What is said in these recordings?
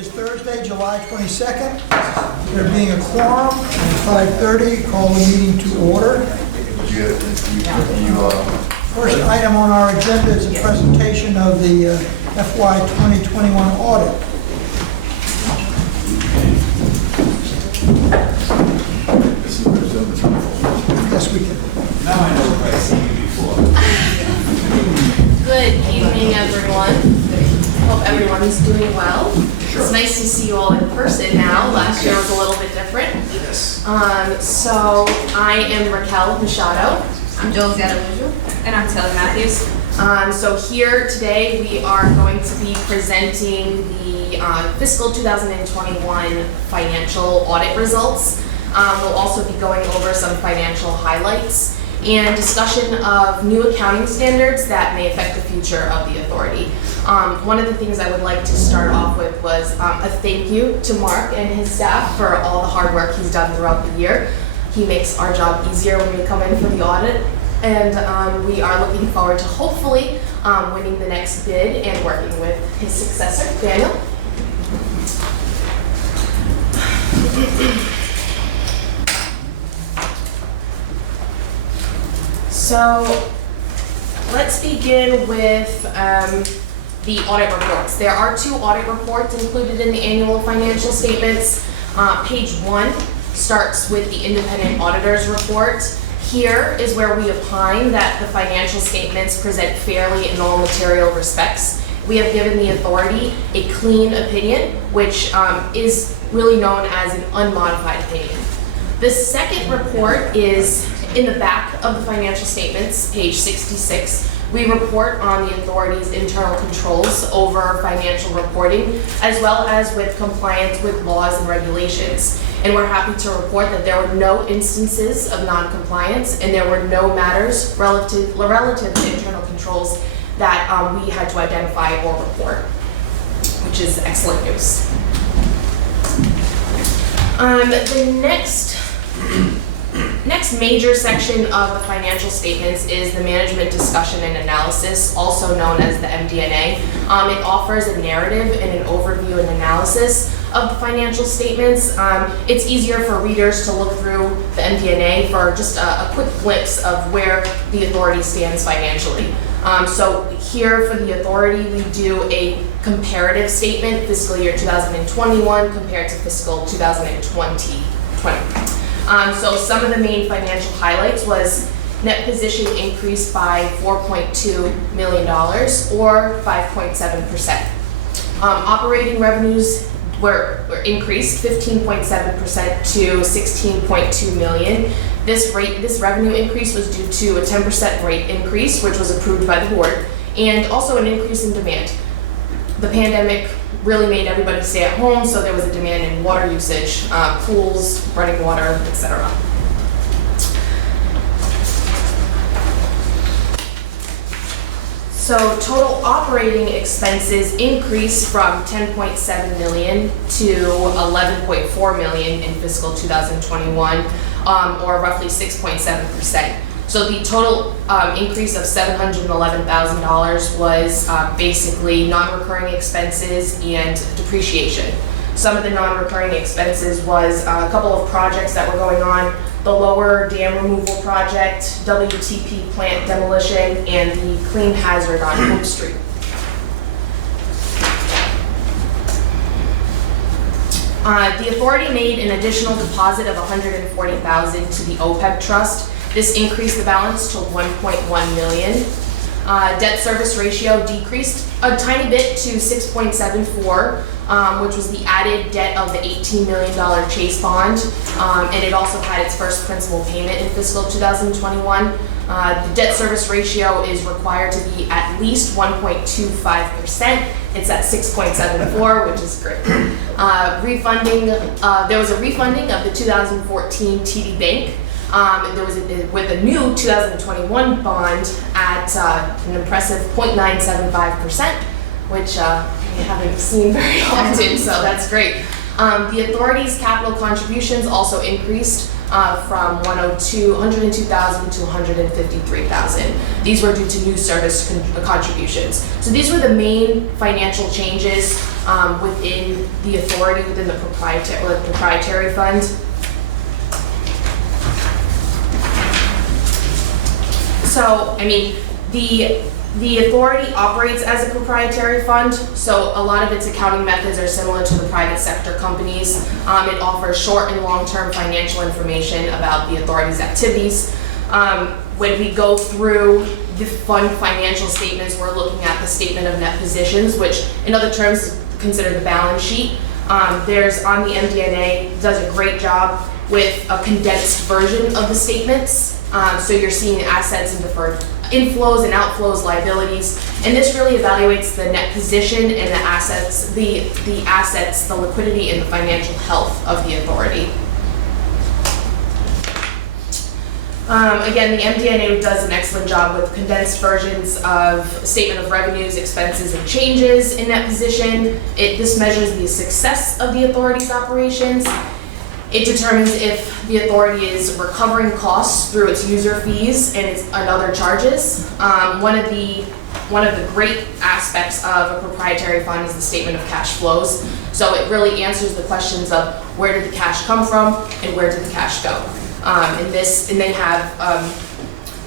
is Thursday, July 22nd. There being a quorum at 5:30, call the meeting to order. First item on our agenda is a presentation of the FY 2021 audit. Yes, we can. Now I know if I've seen you before. Good evening, everyone. Hope everyone's doing well. Sure. It's nice to see you all in person now. Last year was a little bit different. Yes. So I am Raquel Machado. I'm Joel Zadalujo. And I'm Taylor Matthews. So here today we are going to be presenting the fiscal 2021 financial audit results. We'll also be going over some financial highlights and discussion of new accounting standards that may affect the future of the authority. One of the things I would like to start off with was a thank you to Mark and his staff for all the hard work he's done throughout the year. He makes our job easier when we come in for the audit, and we are looking forward to hopefully winning the next bid and working with his successor, Daniel. So let's begin with the audit reports. There are two audit reports included in the annual financial statements. Page 1 starts with the independent auditor's report. Here is where we opine that the financial statements present fairly in all material respects. We have given the authority a clean opinion, which is really known as an unmodified opinion. The second report is in the back of the financial statements, page 66. We report on the authority's internal controls over financial reporting, as well as with compliance with laws and regulations. And we're happy to report that there were no instances of non-compliance and there were no matters relative to internal controls that we had to identify or report, which is excellent news. The next major section of the financial statements is the management discussion and analysis, also known as the MD&A. It offers a narrative and an overview and analysis of the financial statements. It's easier for readers to look through the MD&A for just a quick glimpse of where the authority stands financially. So here for the authority, we do a comparative statement, fiscal year 2021 compared to fiscal 2020. So some of the main financial highlights was net position increased by $4.2 million or 5.7%. Operating revenues were increased 15.7% to $16.2 million. This revenue increase was due to a 10% rate increase, which was approved by the board, and also an increase in demand. The pandemic really made everybody stay at home, so there was a demand in water usage, pools, running water, etc. So total operating expenses increased from $10.7 million to $11.4 million in fiscal 2021, or roughly 6.7%. So the total increase of $711,000 was basically non-recurring expenses and depreciation. Some of the non-recurring expenses was a couple of projects that were going on: the lower dam removal project, WTP plant demolition, and the clean hazard on Hope Street. The authority made an additional deposit of $140,000 to the OPEB trust. This increased the balance to $1.1 million. Debt service ratio decreased a tiny bit to 6.74, which was the added debt of the $18 million Chase bond, and it also had its first principal payment in fiscal 2021. The debt service ratio is required to be at least 1.25%. It's at 6.74, which is great. There was a refunding of the 2014 TD Bank. There was with a new 2021 bond at an impressive 0.975%, which we haven't seen very often, so that's great. The authority's capital contributions also increased from 102,000 to 153,000. These were due to new service contributions. So these were the main financial changes within the authority, within the proprietary fund. So, I mean, the authority operates as a proprietary fund, so a lot of its accounting methods are similar to the private sector companies. It offers short and long-term financial information about the authority's activities. When we go through the fund financial statements, we're looking at the statement of net positions, which in other terms is considered the balance sheet. There's on the MD&A, does a great job with a condensed version of the statements. So you're seeing assets and deferred inflows and outflows, liabilities, and this really evaluates the net position and the assets, the liquidity and the financial health of the authority. Again, the MD&A does an excellent job with condensed versions of statement of revenues, expenses, and changes in net position. This measures the success of the authority's operations. It determines if the authority is recovering costs through its user fees and other charges. One of the great aspects of a proprietary fund is the statement of cash flows. So it really answers the questions of where did the cash come from and where did the cash go. And they have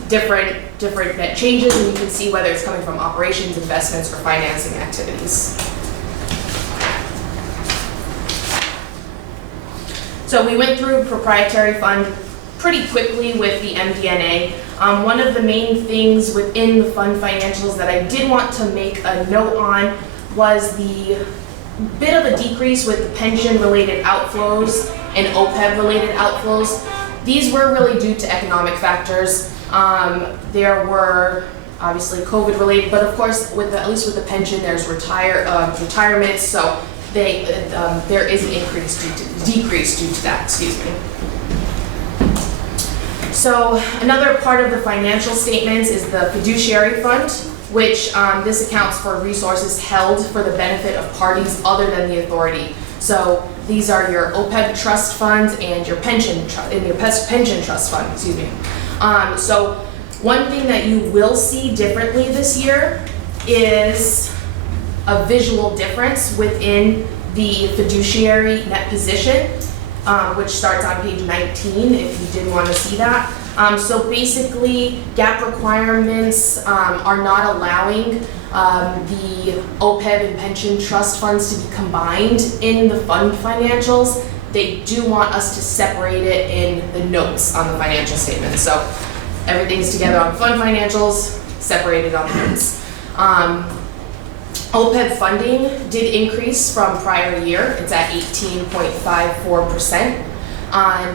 different net changes, and you can see whether it's coming from operations, investments, or financing activities. So we went through proprietary fund pretty quickly with the MD&A. One of the main things within the fund financials that I did want to make a note on was the bit of a decrease with the pension-related outflows and OPEB-related outflows. These were really due to economic factors. There were obviously COVID-related, but of course, at least with the pension, there's retirements. So there is an decrease due to that, excuse me. So another part of the financial statements is the Fiduciary Fund, which this accounts for resources held for the benefit of parties other than the authority. So these are your OPEB trust funds and your pension trust fund, excuse me. So one thing that you will see differently this year is a visual difference within the fiduciary net position, which starts on page 19 if you did want to see that. So basically, GAAP requirements are not allowing the OPEB and pension trust funds to be combined in the fund financials. They do want us to separate it in the notes on the financial statement. So everything's together on fund financials, separated on the notes. OPEB funding did increase from prior year. It's at 18.54%.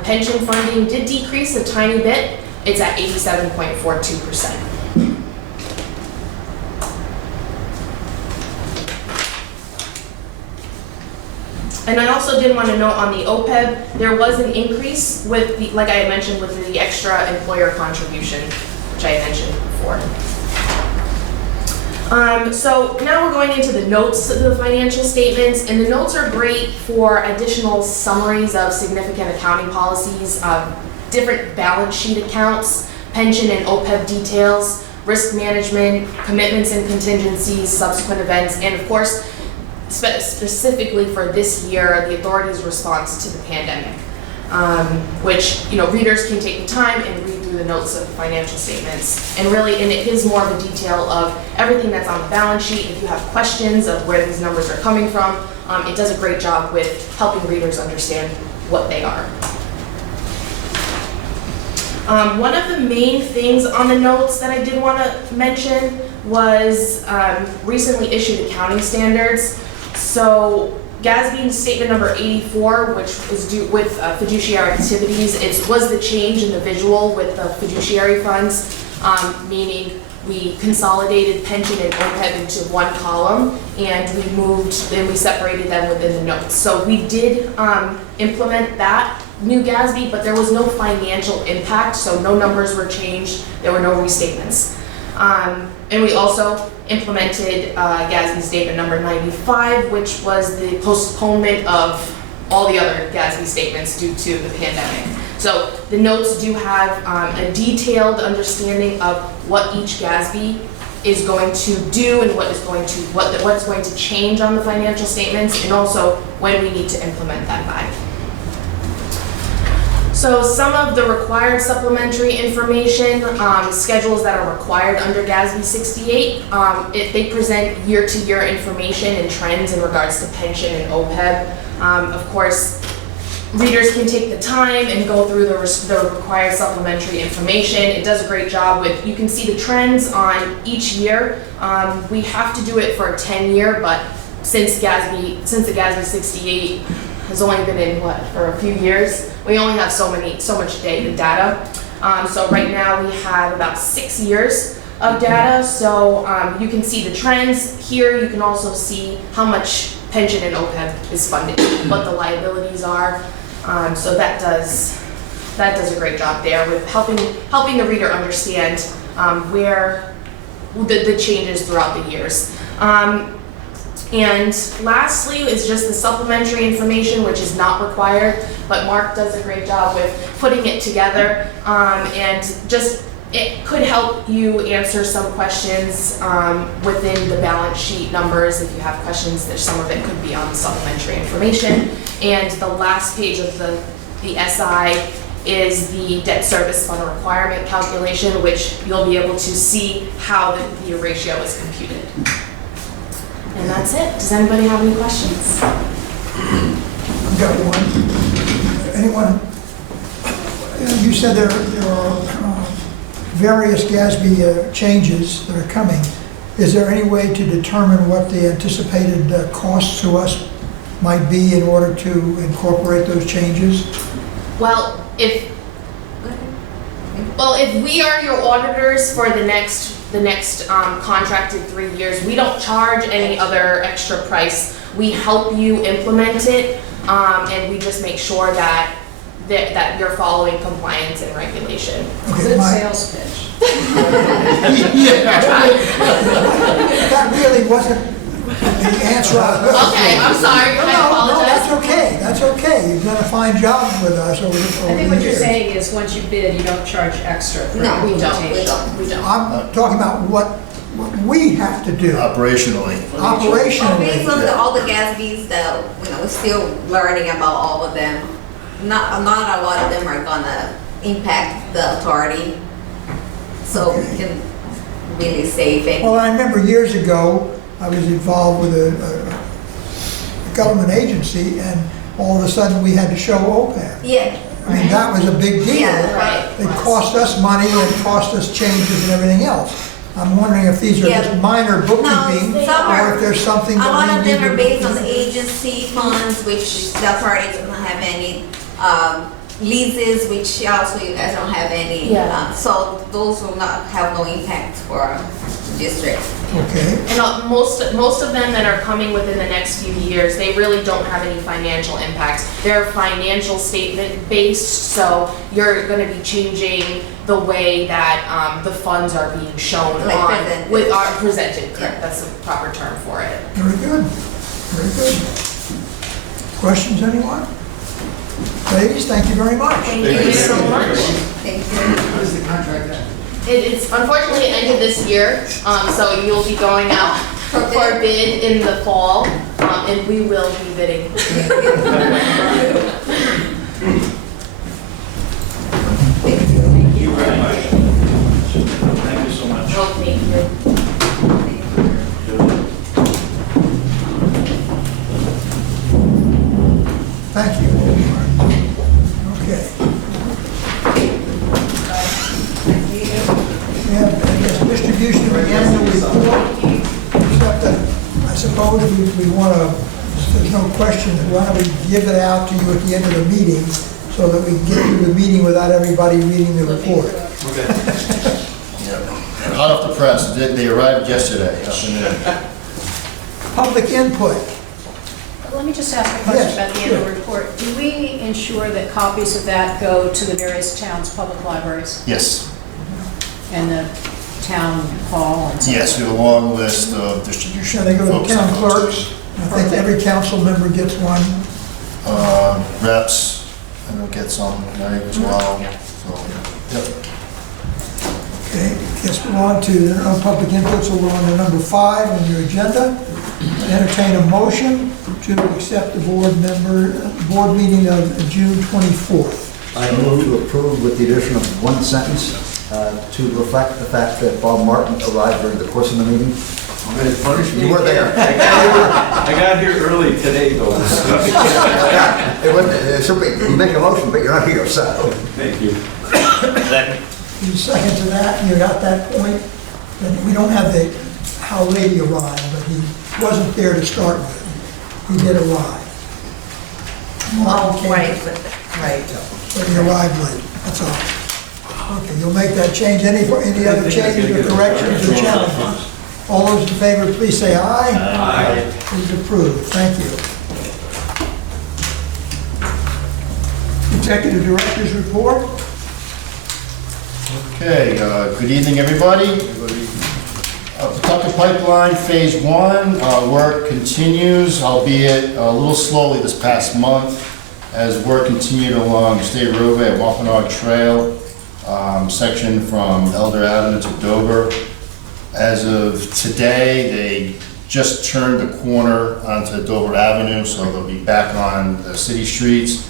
Pension funding did decrease a tiny bit. It's at 87.42%. And I also did want to note on the OPEB, there was an increase with the, like I had mentioned, with the extra employer contribution, which I had mentioned before. So now we're going into the notes of the financial statements, and the notes are great for additional summaries of significant accounting policies, different balance sheet accounts, pension and OPEB details, risk management, commitments and contingencies, subsequent events, and of course, specifically for this year, the authority's response to the pandemic, which, readers can take the time and read through the notes of the financial statements. And it is more of a detail of everything that's on the balance sheet. If you have questions of where these numbers are coming from, it does a great job with helping readers understand what they are. One of the main things on the notes that I did want to mention was recently issued accounting standards. So GASB statement number 84, which is due with fiduciary activities, it was the change in the visual with the fiduciary funds, meaning we consolidated pension and OPEB into one column, and we separated them within the notes. So we did implement that new GASB, but there was no financial impact, so no numbers were changed, there were no restatements. And we also implemented GASB statement number 95, which was the postponement of all the other GASB statements due to the pandemic. So the notes do have a detailed understanding of what each GASB is going to do and what's going to change on the financial statements, and also when we need to implement that by. So some of the required supplementary information, schedules that are required under GASB 68, they present year-to-year information and trends in regards to pension and OPEB. Of course, readers can take the time and go through the required supplementary information. It does a great job with, you can see the trends on each year. We have to do it for a 10-year, but since the GASB 68 has only been in, for a few years, we only have so much data. So right now we have about 6 years of data. So you can see the trends here. You can also see how much pension and OPEB is funded, what the liabilities are. So that does a great job there with helping the reader understand where the changes throughout the years. And lastly is just the supplementary information, which is not required, but Mark does a great job with putting it together, and just it could help you answer some questions within the balance sheet numbers. If you have questions, some of it could be on the supplementary information. And the last page of the SI is the debt service fund requirement calculation, which you'll be able to see how the ratio is computed. And that's it. Does anybody have any questions? I've got one. Anyone? You said there are various GASB changes that are coming. Is there any way to determine what the anticipated costs to us might be in order to incorporate those changes? Well, if we are your auditors for the next contracted 3 years, we don't charge any other extra price. We help you implement it, and we just make sure that you're following compliance and regulation. Okay, Sales pitch. That really wasn't the answer. Okay, I'm sorry. I No, apologize. that's okay. That's okay. You've done a fine job with us over the years. I think what you're saying is, once you bid, you don't charge extra for No, we implementation. We don't. I'm talking about what we have to do Operationally. operationally. Based on all the GASBs that, we're still learning about all of them. Not a lot of them are gonna impact the authority, so we can really save it. Well, I remember years ago, I was involved with a government agency, and all of a sudden we had to show OPEB. Yeah. I mean, that was a big deal. Yeah, right. It cost us money, and it cost us changes and everything else. I'm wondering if these are Yeah. just minor bookkeeping, No, some are- or if there's something A that lot we of need them to... are based on the agency funds, which the authority doesn't have any, leases, which also you guys don't have any. Yeah. So those will not have no impact for the district. Okay. And most of them that are coming within the next few years, they really don't have any financial impacts. They're financial statement based, so you're going to be changing the way that the funds are being shown Like on presented. presented. Correct. Yeah. That's the proper term for it. Very good. Very good. Questions, anyone? Ladies, thank you very much. Thank you so much. Thank you. How does the contract end? It's unfortunately ended this year, so you'll be going out for bid in the fall, and we will be bidding. Thank you very much. Thank you so much. Oh, thank you. Thank you. Okay. We have, I guess, distribution of the annual report, except that I suppose we want to, there's no question, why don't we give it out to you at the end of the meeting so that we can get through the meeting without everybody reading the report. And hot off the press, they arrived yesterday. Public input. Let me just ask a question Yes, about the sure. annual report. Do we ensure that copies of that go to the various towns' public libraries Yes, and the town hall and so forth? yes, we have a long list of distribution. Shall they go to folks. the town clerks? I think every council member gets one. Reps, and we'll get some, right, as well. Yeah. So, yep. Okay, guess we're on to the non-public input, so we're on to number 5 on your agenda. Entertain a motion to accept the board meeting of June 24th. I move to approve with the addition of one sentence to reflect the fact that Bob Martin arrived during the course of the meeting. I'm gonna punish me. You were there. I got here early today, though. Yeah, it should be, you make a motion, but you're not here, so. Thank you. You second to that, you're at that point, and we don't have the how late he arrived, but he wasn't there to start with. He did arrive. Oh, Okay. right. But he arrived late, that's all. Okay, you'll make that change. Any other changes or corrections or challenges? All those in favor, please say aye. Aye. It's approved, thank you. Executive Director's Report. Okay, good evening, everybody. Pawtucket Pipeline Phase 1, work continues, albeit a little slowly this past month, as work continued along State Roadway at Wampanoag Trail, section from Elder Avenue to Dover. As of today, they just turned the corner onto Dover Avenue, so they'll be back on the city streets.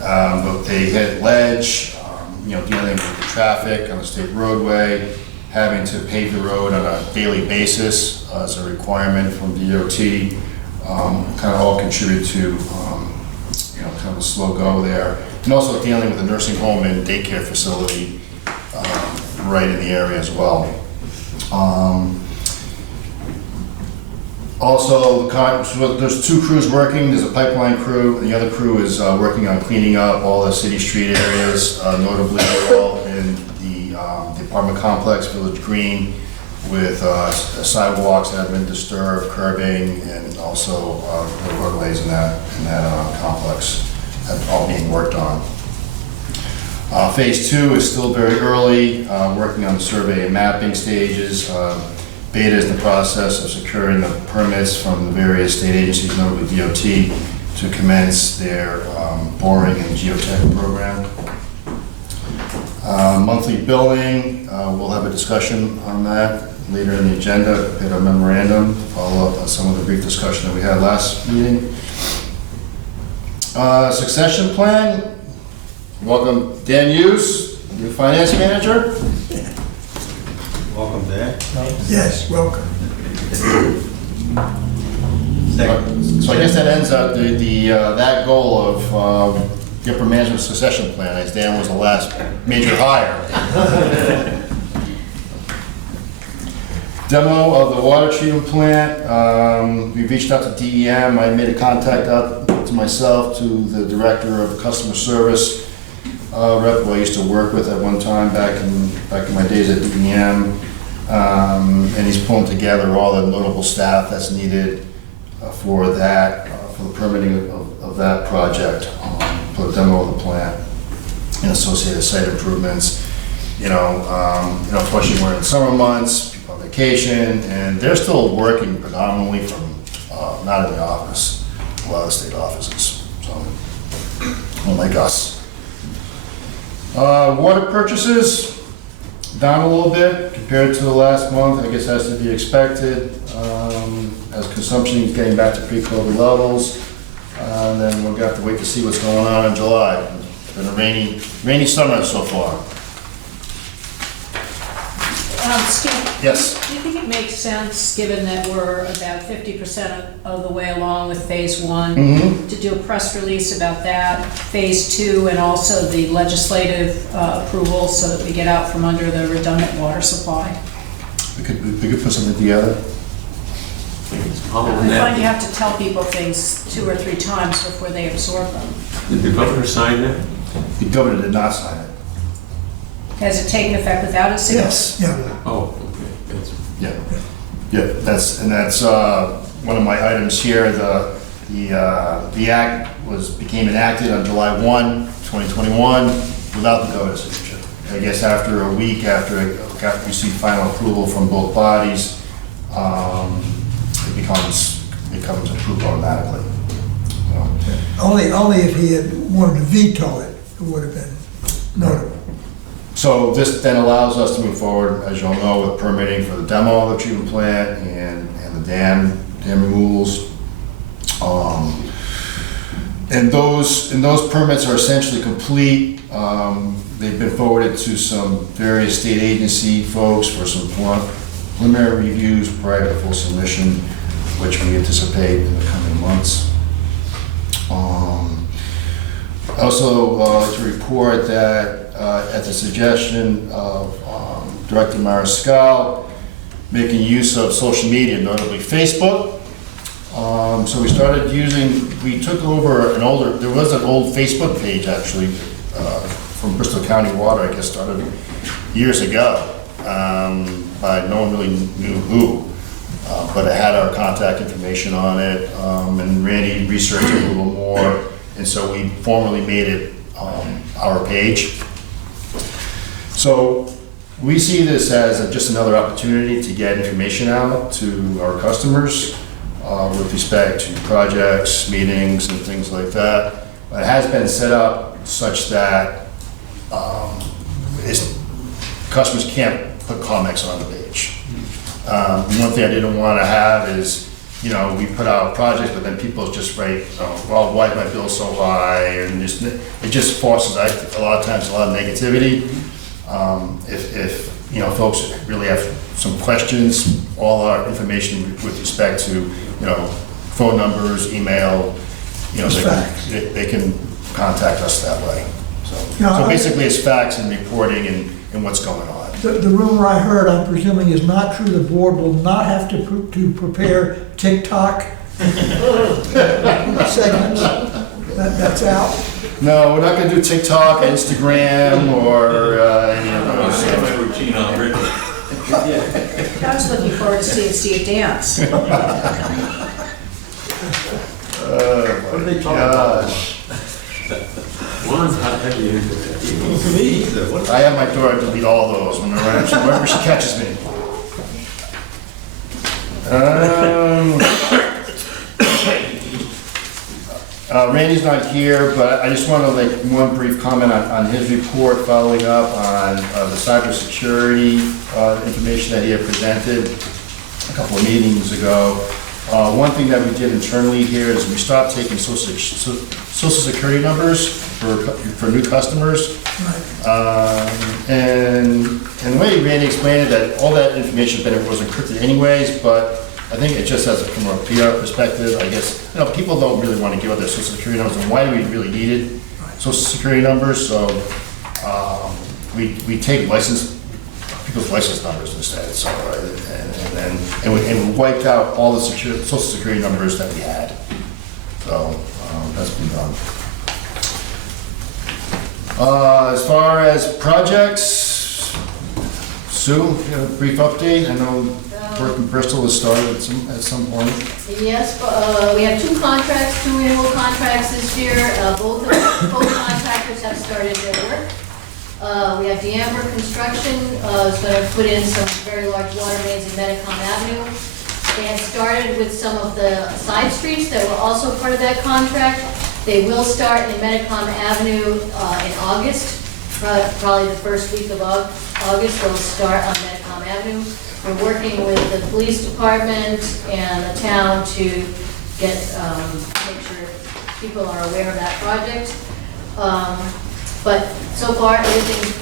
But they hit ledge, dealing with the traffic on the state roadway, having to pave the road on a daily basis as a requirement from DOT, kind of all contribute to, kind of a slow go there. And also dealing with a nursing home and daycare facility right in the area as well. Also, so there's 2 crews working. There's a pipeline crew, and the other crew is working on cleaning up all the city street areas, notably all in the apartment complex, Village Green, with sidewalks that have been disturbed, curbing, and also the roadways in that complex all being worked on. Phase 2 is still very early, working on the survey and mapping stages. Beta is in the process of securing the permits from the various state agencies, notably DOT, to commence their boring and geotech program. Monthly billing, we'll have a discussion on that later in the agenda. We had a memorandum to follow up on some of the brief discussion that we had last meeting. Succession plan. Welcome Dan Hughes, new finance manager. Welcome, Dan. Yes, welcome. So I guess that ends up that goal of the upper management succession plan, as Dan was the last major hire. Demo of the water treatment plant. We reached out to DEM. I made a contact out to myself, to the director of customer service rep who I used to work with at one time back in my days at DEM. And he's pulling together all the notable staff that's needed for that, for the permitting of that project, for the demo of the plant and associated site improvements. Especially we're in summer months, people on vacation, and they're still working predominantly from not in the office, a lot of the state offices, so unlike us. Water purchases down a little bit compared to the last month. I guess has to be expected as consumption is getting back to pre-COVID levels. And then we'll have to wait to see what's going on in July. It's been a rainy summer so far. Steve? Yes. Do you think it makes sense, given that we're about 50% of the way along with Phase 1, to do a press release about that, Phase 2, and also the legislative approval so that we get out from under the redundant water supply? We could put something together. I find you have to tell people things 2 or 3 times before they absorb them. Did the governor sign that? The governor did not sign it. Has it taken effect without a signature? Yes, yeah. Oh, okay. That's- Yeah, that's one of my items here. The act became enacted on July 1, 2021, without the governor's signature. I guess after a week after it received final approval from both bodies, it becomes approved automatically. So, Only if he had wanted to veto it, it would have been notable. So this then allows us to move forward, as you'll know, with permitting for the demo of the treatment plant and the dam removals. And those permits are essentially complete. They've been forwarded to some various state agency folks for some preliminary reviews prior to full submission, which we anticipate in the coming months. Also, like to report that at the suggestion of Director Mariscal, making use of social media, notably Facebook. So we took over there was an old Facebook page actually from Bristol County Water, I guess started years ago, but no one really knew who. But it had our contact information on it, and Randy researched it a little more, and so we formally made it our page. So we see this as just another opportunity to get information out to our customers with respect to projects, meetings, and things like that. It has been set up such that customers can't put comments on the page. One thing I didn't want to have is, we put out projects, but then people just write, well, why is my bill so high? And it just forces, a lot of times, a lot of negativity. If folks really have some questions, all our information with respect to, phone numbers, email, they can contact us that way. So basically it's facts and reporting and what's going on. The rumor I heard, I'm presuming is not true, the board will not have to prepare TikTok segments. That's out. No, we're not gonna do TikTok, Instagram, or any of those. I have my routine already. I was looking forward to seeing Steve dance. What are they talking about? One's not heavy into it. Me either. What? I have my daughter delete all those whenever she catches me. Randy's not here, but I just want to make one brief comment on his report following up on the cybersecurity information that he had presented a couple of meetings ago. One thing that we did internally here is we stopped taking social security numbers for new customers. And the way Randy explained it, that all that information was encrypted anyways, but I think it just has, from a PR perspective, I guess, people don't really want to give out their social security numbers, and why do we really needed social security numbers? So we take people's license numbers instead. So and we wiped out all the social security numbers that we had. So that's been done. As far as projects, Sue, you have a brief update. I know work in Bristol has started at some point. Yes, we have two renewal contracts this year. Both contractors have started their work. We have D'Amber Construction, is going to put in some very large water mains in Medicom Avenue. They have started with some of the side streets that were also part of that contract. They will start in Medicom Avenue in August, probably the first week of August. They'll start on Medicom Avenue. We're working with the police department and the town to make sure people are aware of that project. But so far, everything's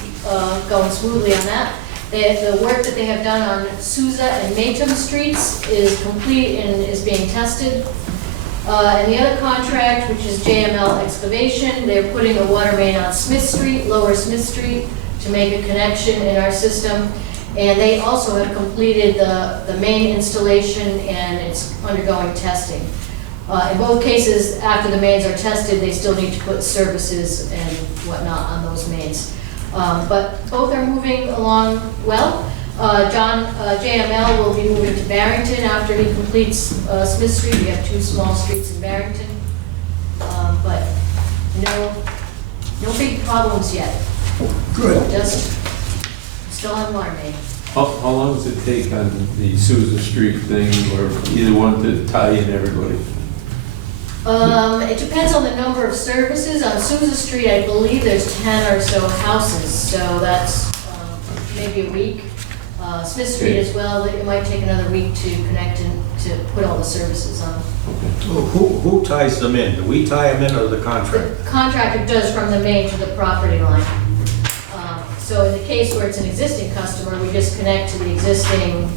going smoothly on that. The work that they have done on Souza and Matum streets is complete and is being tested. And the other contract, which is JML Excavation, they're putting a water main on Smith Street, Lower Smith Street, to make a connection in our system. And they also have completed the main installation and it's undergoing testing. In both cases, after the mains are tested, they still need to put services and whatnot on those mains. But both are moving along well. JML will be moving to Barrington after he completes Smith Street. We have two small streets in Barrington. But no big problems yet. Good. Just still on water main. How long does it take on the Sousa Street thing, or either one to tie in everybody? It depends on the number of services. On Sousa Street, I believe there's 10 or so houses, so that's maybe a week. Smith Street as well, it might take another week to connect and to put all the services on. Who ties them in? Do we tie them in or the contractor? The contractor does from the main to the property line. So in the case where it's an existing customer, we just connect to the existing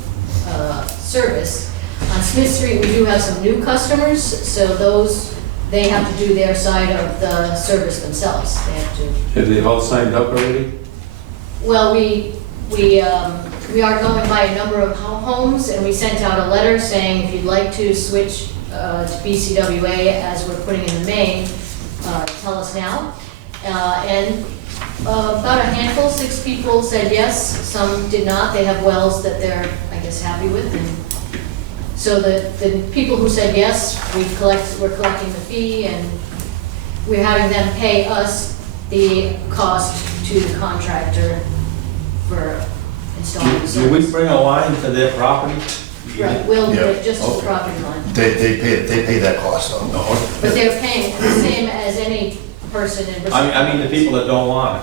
service. On Smith Street, we do have some new customers, so those, they have to do their side of the service themselves. They have to. Have they all signed up already? Well, we are going by a number of homes, and we sent out a letter saying if you'd like to switch to BCWA as we're putting in the main, tell us now. And about a handful, 6 people said yes, some did not. They have wells that they're, I guess, happy with. And so the people who said yes, we're collecting the fee, and we're having them pay us the cost to the contractor for installing the Do service. we bring a line to their property? Right, we'll do Yeah. it just to the Okay. property line. They pay that cost, though. No. But they're paying the same as any person in Bristol. I mean, the people that don't want it.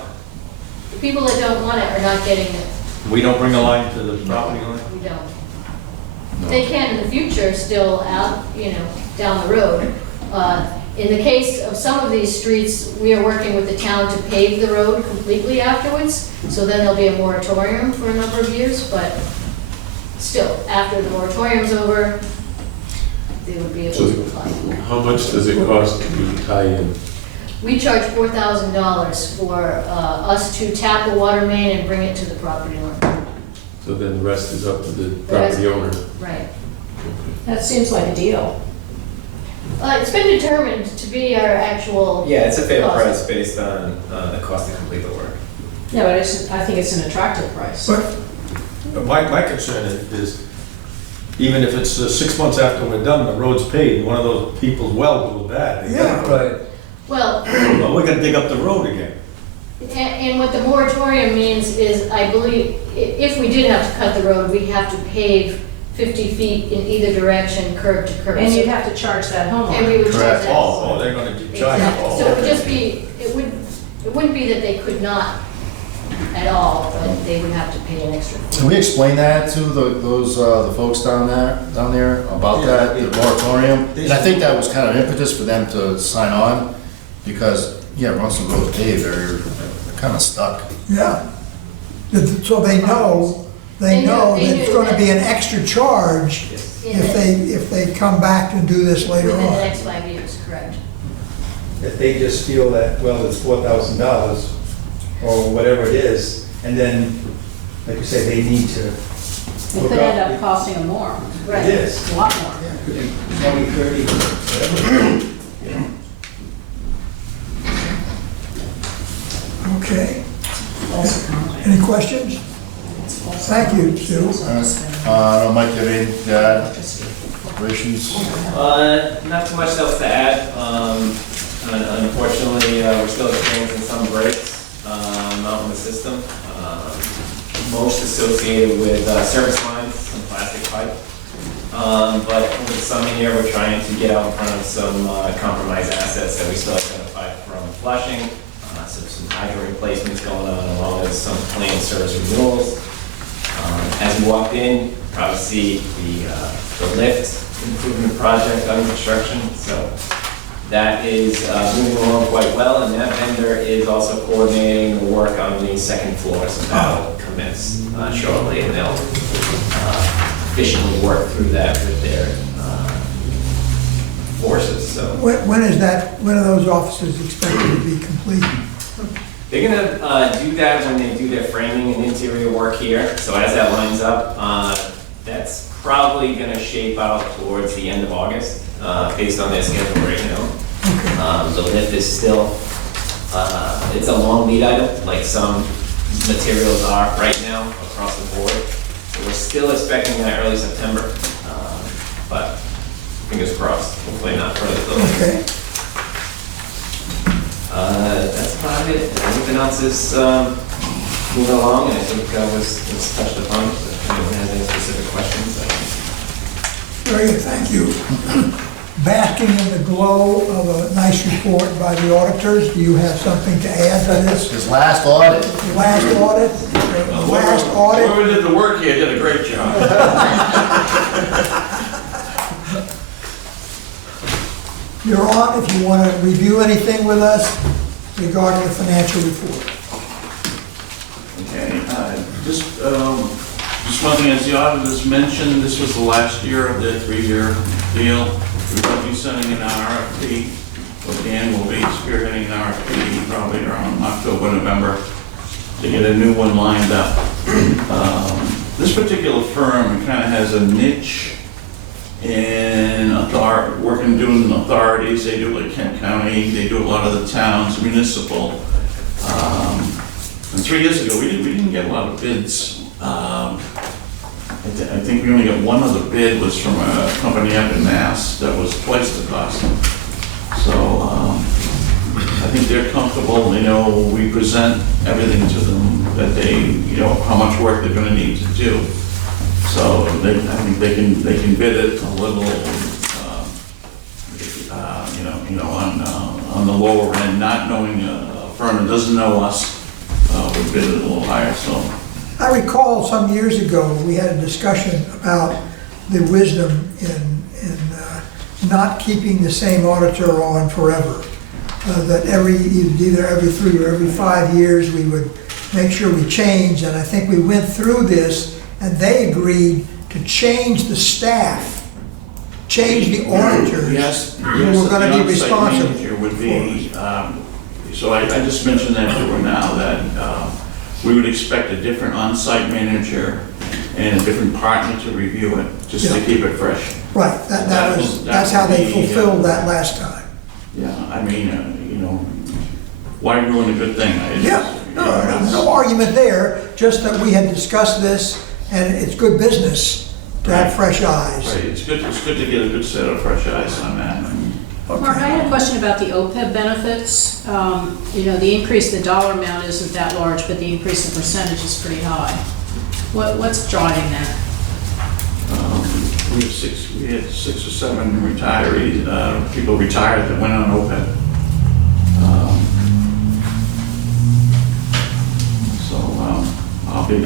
The people that don't want it are not getting it. We don't bring a line to the property line? We don't. They can in the future still out, down the road. In the case of some of these streets, we are working with the town to pave the road completely afterwards. So then there'll be a moratorium for a number of years, but still, after the moratorium's over, they would be able to apply. How much does it cost to tie in? We charge $4,000 for us to tap a water main and bring it to the property line. So then the rest is up to the The rest- property owner? Right. That seems like a deal. It's been determined to be our actual. Yeah, it's a fair cost. price based on the cost to complete the work. Yeah, but I think it's an attractive price. But my concern is, even if it's 6 months after we're done, the road's paved, and one of those people's well goes bad. they gotta- Yeah. Well, Well, we're gonna dig up the road again. and what the moratorium means is, I believe, if we did have to cut the road, we'd have to pave 50 feet in either direction, curb to curb. And you'd So- have to charge that And homeowner. we would charge Correct. that. Oh, they're gonna get charged. Exactly. So it would just be, it wouldn't be that they could not at all, but they would have to pay an extra fee. Can we explain that to the folks down there about that, the moratorium? And I think that was kind of impetus for them to sign on, because, once the road's paved, they're kind of stuck. Yeah. So they know They that knew it's gonna that- be an extra charge if they come back and do this later Within the on. next 5 years, correct. If they just feel that, well, it's $4,000 or whatever it is, and then, like you say, they need to. It could end up costing them more, It is. a lot more. Could be 20, 30, whatever. Okay. Any questions? Thank you, Sue. Mike, you have anything to add? Operations? Not too much else to add. Unfortunately, we're still experiencing some breaks out in the system. Most associated with service lines, some plastic pipe. But over the summer here, we're trying to get out in front of some compromised assets that we still identified from Flushing. So some hydrant replacements going on, along with some planned service renewals. As you walk in, you probably see the lift improvement project under construction. So that is moving along quite well, and that vendor is also coordinating the work on the second floor. So that'll commence shortly, and they'll efficiently work through that with their forces. So When are those offices expected to be complete? they're gonna do that when they do their framing and interior work here. So as that lines up, that's probably gonna shape out towards the end of August, based on their schedule right now. The lift is still, it's a long lead item, like some materials are right now across the board. So we're still expecting that early September, but fingers crossed, hopefully not further delayed. Okay. That's about it. Everything else is moving along, and I think was touched upon. So if anyone has any specific questions, Very good, thank you. basking in the glow of a nice report by the auditors. Do you have something to add to this? His last audit. Last audit? Last audit? Whoever did the work here did a great job. You're on if you want to review anything with us regarding the financial report. Okay, just one thing, as the auditors mentioned, this was the last year of their 3-year deal. We will be sending an RFP, but Dan will be spearheading an RFP probably around October, November, to get a new one lined up. This particular firm kind of has a niche in doing authorities. They do like Kent County, they do a lot of the towns, municipal. And 3 years ago, we didn't get a lot of bids. I think we only got one other bid, was from a company up in Mass that was twice the cost. So I think they're comfortable. They know we present everything to them, that they, how much work they're gonna need to do. So I think they can bid it a little, on the lower end, not knowing a firm that doesn't know us, would bid it a little higher, so. I recall some years ago, we had a discussion about the wisdom in not keeping the same auditor on forever. That either every 3 or every 5 years, we would make sure we change, and I think we went through this, and they agreed to change the staff, change the auditors Yes, who were gonna be the on-site responsible manager would for be, us. so I just mentioned that to her now, that we would expect a different on-site manager and a different partner to review it, just to Yeah. keep it fresh. Right, that's how they fulfilled that last time. Yeah, I mean, why ruin a good thing? Yeah, no argument there, just that we had discussed this, and it's good business to have fresh eyes. Right, it's good to get a good set of fresh eyes on that. Mark, I had a question about the OPEB benefits. The increase, the dollar amount isn't that large, but the increase in percentage is pretty high. What's driving that? We had 6 or 7 retirees, people retired that went on OPEB.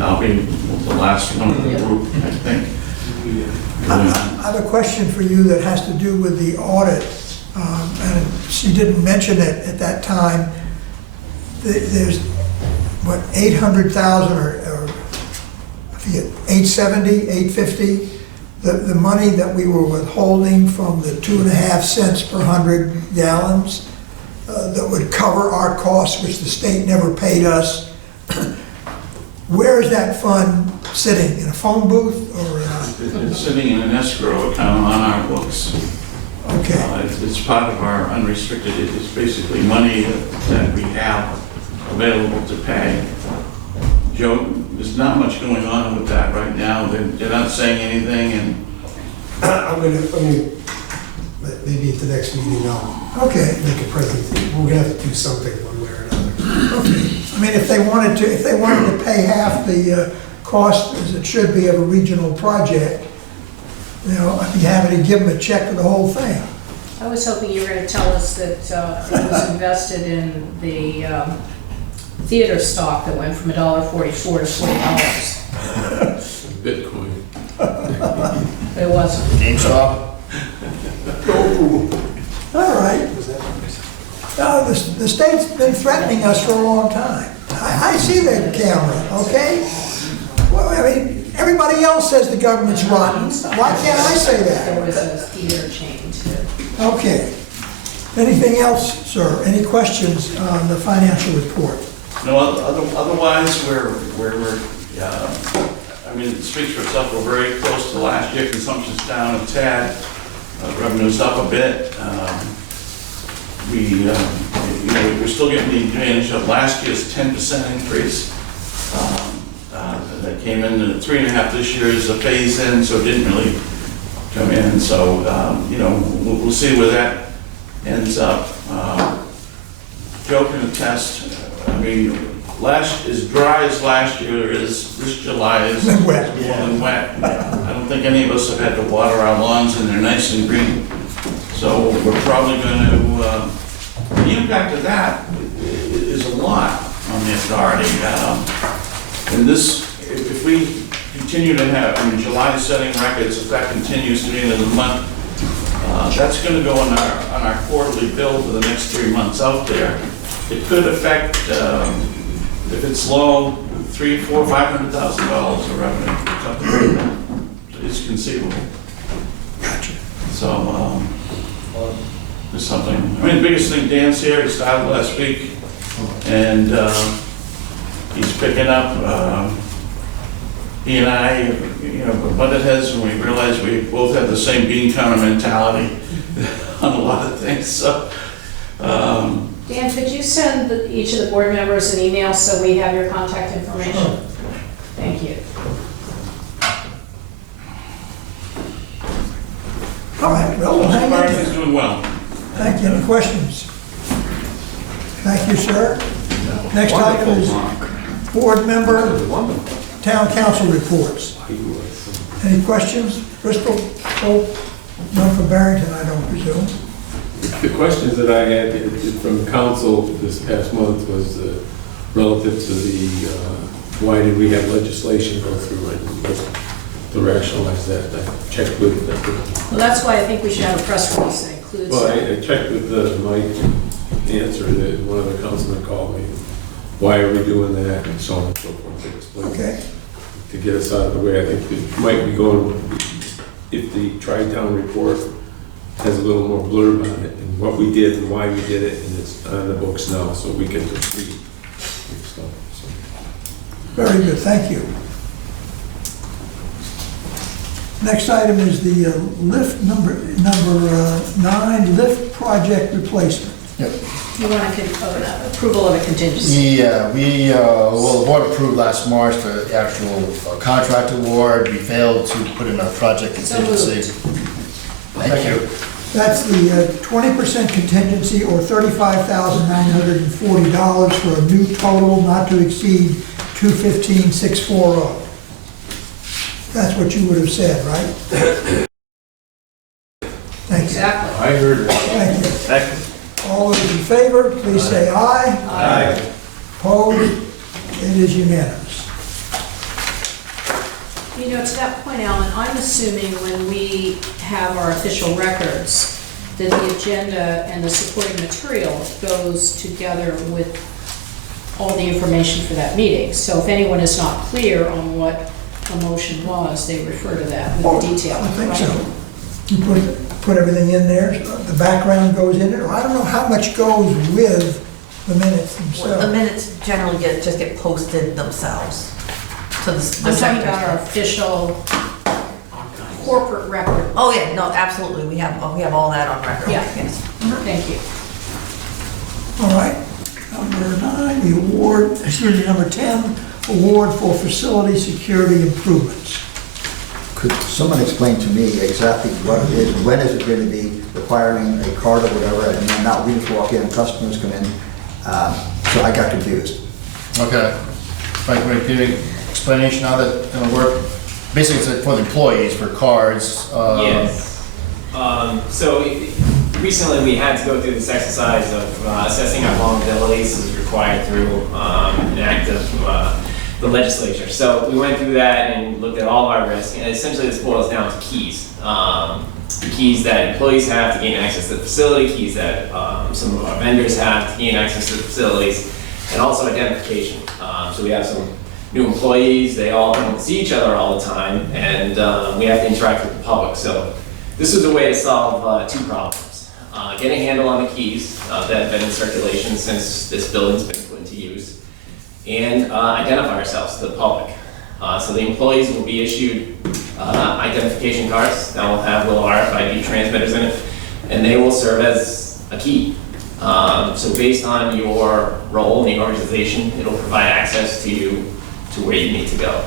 I'll be the last one of the group, I think. I have a question for you that has to do with the audit, and she didn't mention it at that time. There's, 800,000 or I forget, 870, 850? The money that we were withholding from the 2.5 cents per 100 gallons that would cover our costs, which the state never paid us. Where is that fund sitting? In a phone booth or in a... It's sitting in an escrow account on our books. Okay. It's part of our unrestricted, it's basically money that we have available to pay. Joe, there's not much going on with that right now. They're not saying anything, and maybe at the next meeting I'll Okay. make a presentation. We're gonna have to do something one way or another. Okay. I mean, if they wanted to pay half the cost, as it should be, of a regional project, I'd be happy to give them a check for the whole thing. I was hoping you were going to tell us that it was invested in the theater stock that went from $1.44 to $40. Bitcoin. But it wasn't. GameStop. All right. The state's been threatening us for a long time. I see that camera, okay? Well, I mean, everybody else says the government's rotten. Why can't I say There that? was a theater chain too. Okay. Anything else, sir? Any questions on the financial report? no, otherwise, it speaks for itself. We're very close to last year. Consumption's down a tad, revenue's up a bit. We're still getting the advantage of last year's 10% increase. That came in at 3.5 this year is a phase in, so it didn't really come in. So, we'll see where that ends up. Joe can attest, as dry as last year is, this July is more Wet. than wet. I don't think any of us have had to water our lawns, and they're nice and green. So we're probably going to, the impact of that is a lot on the authority. And this, if we continue to have, I mean, July setting records, if that continues to the end of the month, that's going to go on our quarterly bill for the next 3 months out there. It could affect, if it's low, $300,000, $400,000, $500,000 of revenue, something like that. It's conceivable. Gotcha. So, there's something, I mean, the biggest thing, Dan's here, he started last week, and he's picking up, he and I, you know, butted heads when we realized we both have the same bean counter mentality on a lot of things, so. Dan, could you send each of the board members an email so we have your contact information? Sure. Thank you. All right, well, we'll hang in Martin's there. doing well. Thank you. Any questions? Thank you, sir. Next item is board member, town council reports. Any questions? Bristol, Hope, none from Barrington, I don't presume. The questions that I had from council this past month was relative to the, why did we have legislation go through it? To rationalize that, I checked with Well, that's why I think we should have a press release that includes well, that. I checked with Mike, answer that one of the councilmen called me, why are we doing that, and so on and so forth, to explain. Okay. To get us out of the way, I think it might be going, if the Tri-Town report has a little more blurb on it, and what we did and why we did it, and it's on the books now, so we can just read stuff. So. Very good, thank you. Next item is the lift number 9, lift project replacement. Yep. You want approval of a contingency? Yeah, well, the board approved last March the actual contract award. We failed to put in a project So contingency. moved. Thank you. That's the 20% contingency or $35,940 for a new total not to exceed $215,640. That's what you would have said, right? Thank you. Exactly. I heard it. Thank you. Second. All those in favor, please say aye. Aye. Opposed? It is unanimous. You know, to that point, Alan, I'm assuming when we have our official records, that the agenda and the supporting material goes together with all the information for that meeting. So if anyone is not clear on what the motion was, they refer to that with the detail. I think so. You put everything in there, the background goes in it, or I don't know how much goes with the minutes The themselves. minutes generally just get posted themselves. So the I'm talking about secretary. our official corporate record. Oh, yeah, no, absolutely, we have all that on record. Yeah. Yes. Thank you. All right, number 9, the award, excuse me, number 10, award for facility security improvements. Could someone explain to me exactly what it is, when is it going to be requiring a card or whatever, and then now we just walk in, customers come in, so I got confused. Okay. Frank, want to give you an explanation how that's going to work? Basically, it's for the employees, for cards. Yes. So recently we had to go through this exercise of assessing our vulnerabilities as required through an act of the legislature. So we went through that and looked at all our risks, and essentially this boils down to keys. The keys that employees have to gain access to the facility, keys that some of our vendors have to gain access to the facilities, and also identification. So we have some new employees, they all don't see each other all the time, and we have to interact with the public. So this is a way to solve two problems. Get a handle on the keys that have been in circulation since this building's been put into use, and identify ourselves to the public. So the employees will be issued identification cards that will have little RFID transmitters in it, and they will serve as a key. So based on your role in the organization, it'll provide access to you to where you need to go.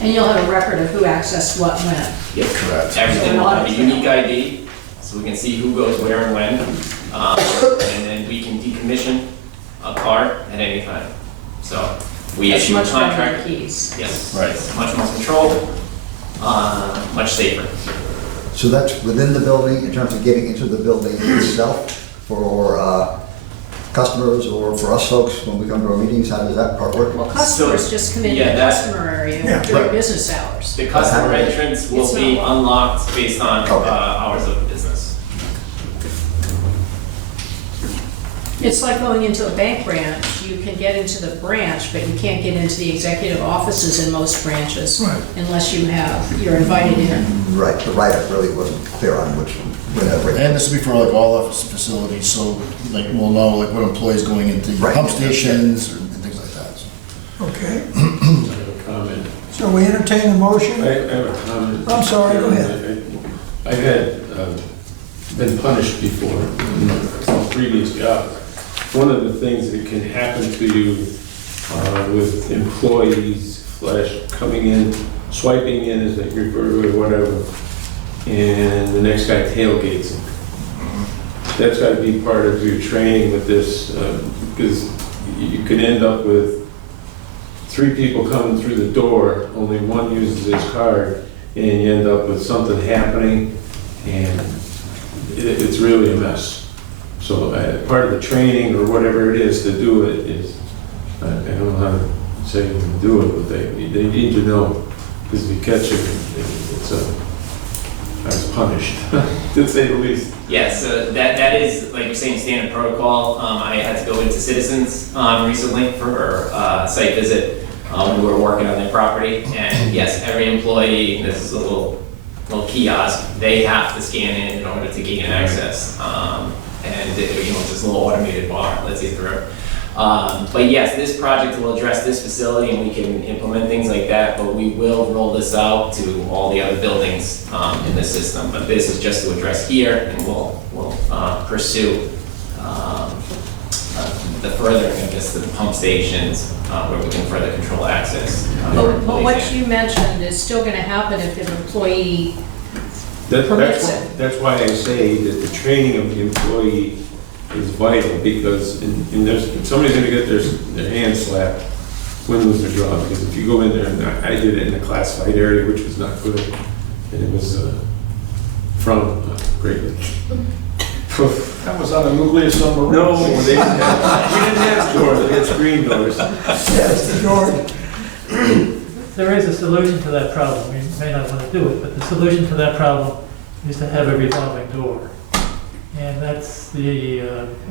And you'll have a record of who accessed what when. Yep. Correct. Everything will have a unique ID, so we can see who goes where and when, and then we can decommission a card at any time. So we That's issue a much better than contract. keys. Yes, Right. it's much more controlled, much safer. So that's within the building, in terms of getting into the building itself, for customers or for us folks when we come to our meetings? How does that part work? Well, customers just come into Yeah, the that- customer area Yeah. during Right. business hours. The customer entrance will It's be not- unlocked based on Okay. hours of business. It's like going into a bank branch. You can get into the branch, but you can't get into the executive offices in most branches Right. unless you're invited in. Right, the write-up really wasn't clear on which, whatever. And this will be for like all office facilities, so like we'll know like what employees going into Right. pump stations and things like that. So. Okay, I have a comment. so we entertain the motion. I have a comment. I'm sorry, go ahead. I had been punished before in a previous job. One of the things that can happen to you with employees coming in, swiping in as they refer to it or whatever, and the next guy tailgates them. That's got to be part of your training with this, because you could end up with 3 people coming through the door, only one uses his card, and you end up with something happening, and it's really a mess. So part of the training or whatever it is to do it is, I don't know how to say to do it, but they need to know, because if you catch it, I was punished, to say the least. Yes, that is, like you're saying, standard protocol. I had to go into Citizens recently for a site visit when we were working on their property. And yes, every employee, this is a little kiosk, they have to scan in order to gain access. And it's this little automated bar lets you through. But yes, this project will address this facility and we can implement things like that, but we will roll this out to all the other buildings in the system. But this is just to address here, and we'll pursue the furthering of this to the pump stations where we can further control access. But what you mentioned is still going to happen if an employee permits it. That's why I say that the training of the employee is vital, because if somebody's gonna get their hand slapped, when was their job? Because if you go in there, and I did it in a classified area, which was not good, and it was from Great Lakes. That was on a nuclear submarine. No, we didn't have doors, we had screen doors. Yes, George. There is a solution to that problem. We may not want to do it, but the solution to that problem is to have a revolving door. And that's the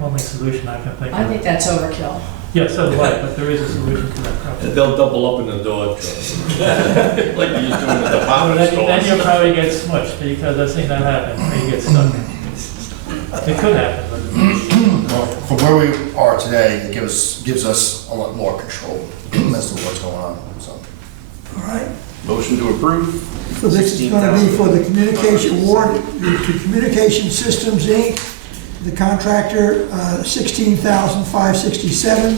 only solution I can think of. I think that's overkill. Yes, so do I, but there is a solution to that problem. They'll double up in the dog truck. Like you used to in the So department then you'll stores. probably get smushed, because I've seen that happen, where you get stuck. It could happen, but Well, from where we are today, it gives us a lot more control as to what's going on. So. All right. Motion to approve? So this is gonna be for the communication award to Communication Systems, Inc., the contractor, $16,567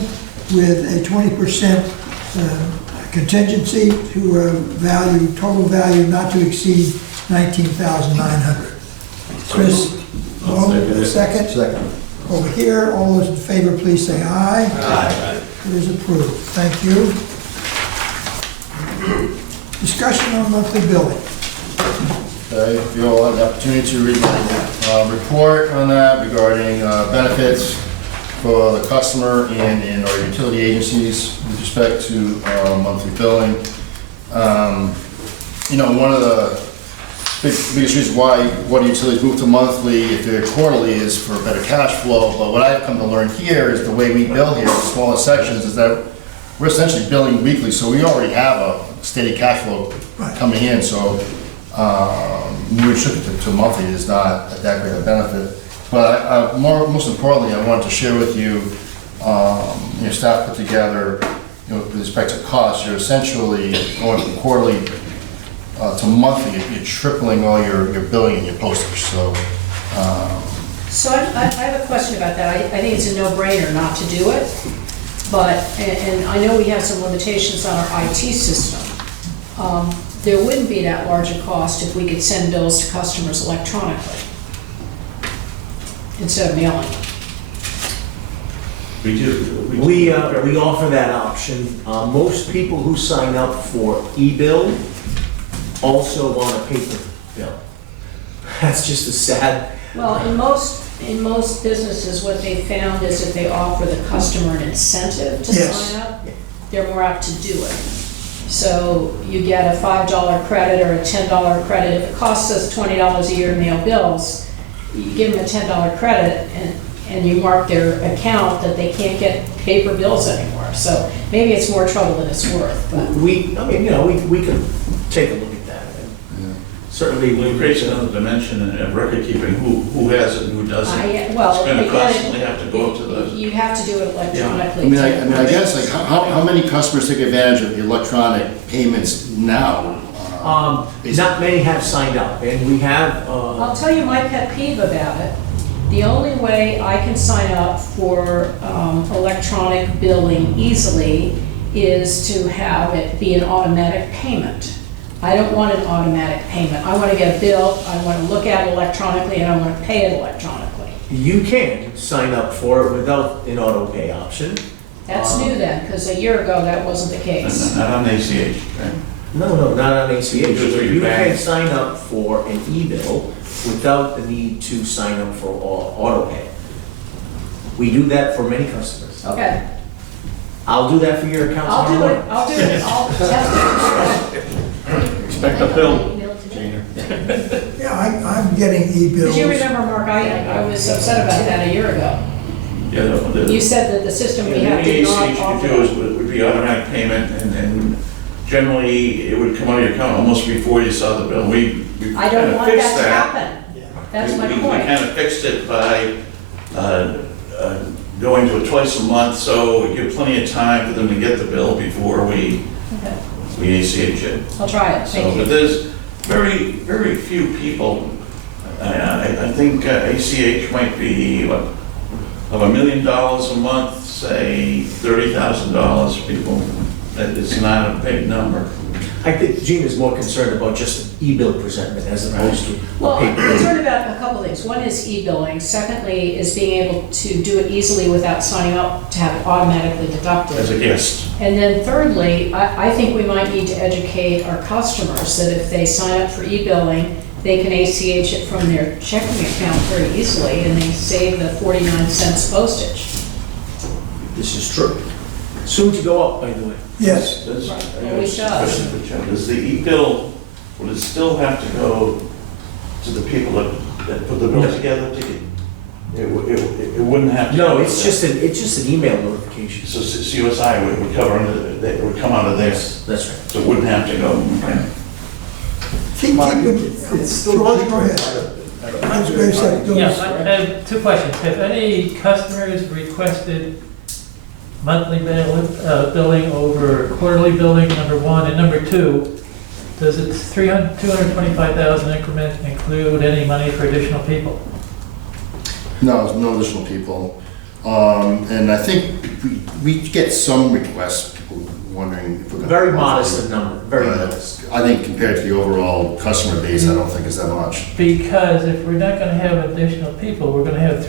with a 20% contingency to a value, total value not to exceed $19,900. Chris, second? Second. Over here, all those in favor, please say aye. Aye. It is approved. Thank you. Discussion on monthly billing. Okay, if you all have the opportunity to read my report on that regarding benefits for the customer and in our utility agencies with respect to monthly billing. One of the biggest reasons why water utilities move to monthly if they're quarterly is for better cash flow. But what I've come to learn here is the way we bill here, the smaller sections, is that we're essentially billing weekly, so we already have a steady cash flow coming in. So we should to monthly is not that great a benefit. But most importantly, I wanted to share with you, staff put together, with respect to costs, you're essentially going from quarterly to monthly, you're tripling all your billing and your postage. So I have a question about that. I think it's a no-brainer not to do it, but, and I know we have some limitations on our IT system. There wouldn't be that large a cost if we could send bills to customers electronically instead of mailing. We do. We offer that option. Most people who sign up for e-bill also want a paper bill. That's just a sad, Well, in most businesses, what they found is if they offer the customer an incentive to Yes. sign up, they're more apt to do it. So you get a $5 credit or a $10 credit. If it costs us $20 a year to mail bills, you give them a $10 credit and you mark their account that they can't get paper bills anymore. So maybe it's more trouble than it's worth, but. we could take a look at that. Certainly, We create another dimension of record keeping, who has it and who doesn't. Well, It's gonna again, constantly have to go up to the, you have to do it electronically. I mean, I guess, like, how many customers take advantage of electronic payments now? Not many have signed up, and we have, I'll tell you my pet peeve about it. The only way I can sign up for electronic billing easily is to have it be an automatic payment. I don't want an automatic payment. I want to get a bill, I want to look at it electronically, and I want to pay it electronically. you can sign up for it without an auto pay option. That's new then, because a year ago that wasn't the case. not on ACH, right? No, not on ACH. Just for your You bank. can sign up for an e-bill without the need to sign up for auto pay. We do that for many customers. Okay, I'll do that for your account I'll do tomorrow it, morning. I'll do it, I'll test it. Expect a bill, Gina. Yeah, I'm getting e-bills. Because you remember, Mark, I was upset about that a year ago. Yeah, You said that the system we The have did not ACH you offer. could do is, would be automatic payment, and generally, it would come out of your account almost before you saw the bill. We I don't kind of want fixed that to that. happen. That's my We point. kind of fixed it by going to it twice a month, so we give plenty of time for them to get the bill before we Okay, ACH it. I'll try it, So, thank but you. there's very few people, I think ACH might be, what, of $1 million a month, say $30,000 people. That is not a big number. I think Gina's more concerned about just an e-bill presentment as opposed to Well, a I'm paper. concerned about a couple things. One is e-billing. Secondly is being able to do it easily without signing up to have it automatically deducted. As a guest. And then thirdly, I think we might need to educate our customers that if they sign up for e-billing, they can ACH it from their checking account very easily and they save the 49 cents postage. This is true. Soon to go up, by the way. Yes. Does, Right. I Always guess, does. question for Chuck, does the e-bill, would it still have to go to the people that put the bill No. together to get? It wouldn't have to. No, go it's to just an email notification. So CUSI would cover under, it would come out of there, Yes, that's right. so it wouldn't have to go, okay. Keep It's still George, cheaper. go ahead. I was going to say, go Yeah, ahead. I have two questions. Have any customers requested monthly billing over quarterly billing, number one? And number two, does its 225,000 increment include any money for additional people? No, no additional people. And I think we get some requests, people wondering if we're gonna. Very modest in number, very But modest. I think compared to the overall customer base, I don't think it's that much. Because if we're not gonna have additional people, we're gonna have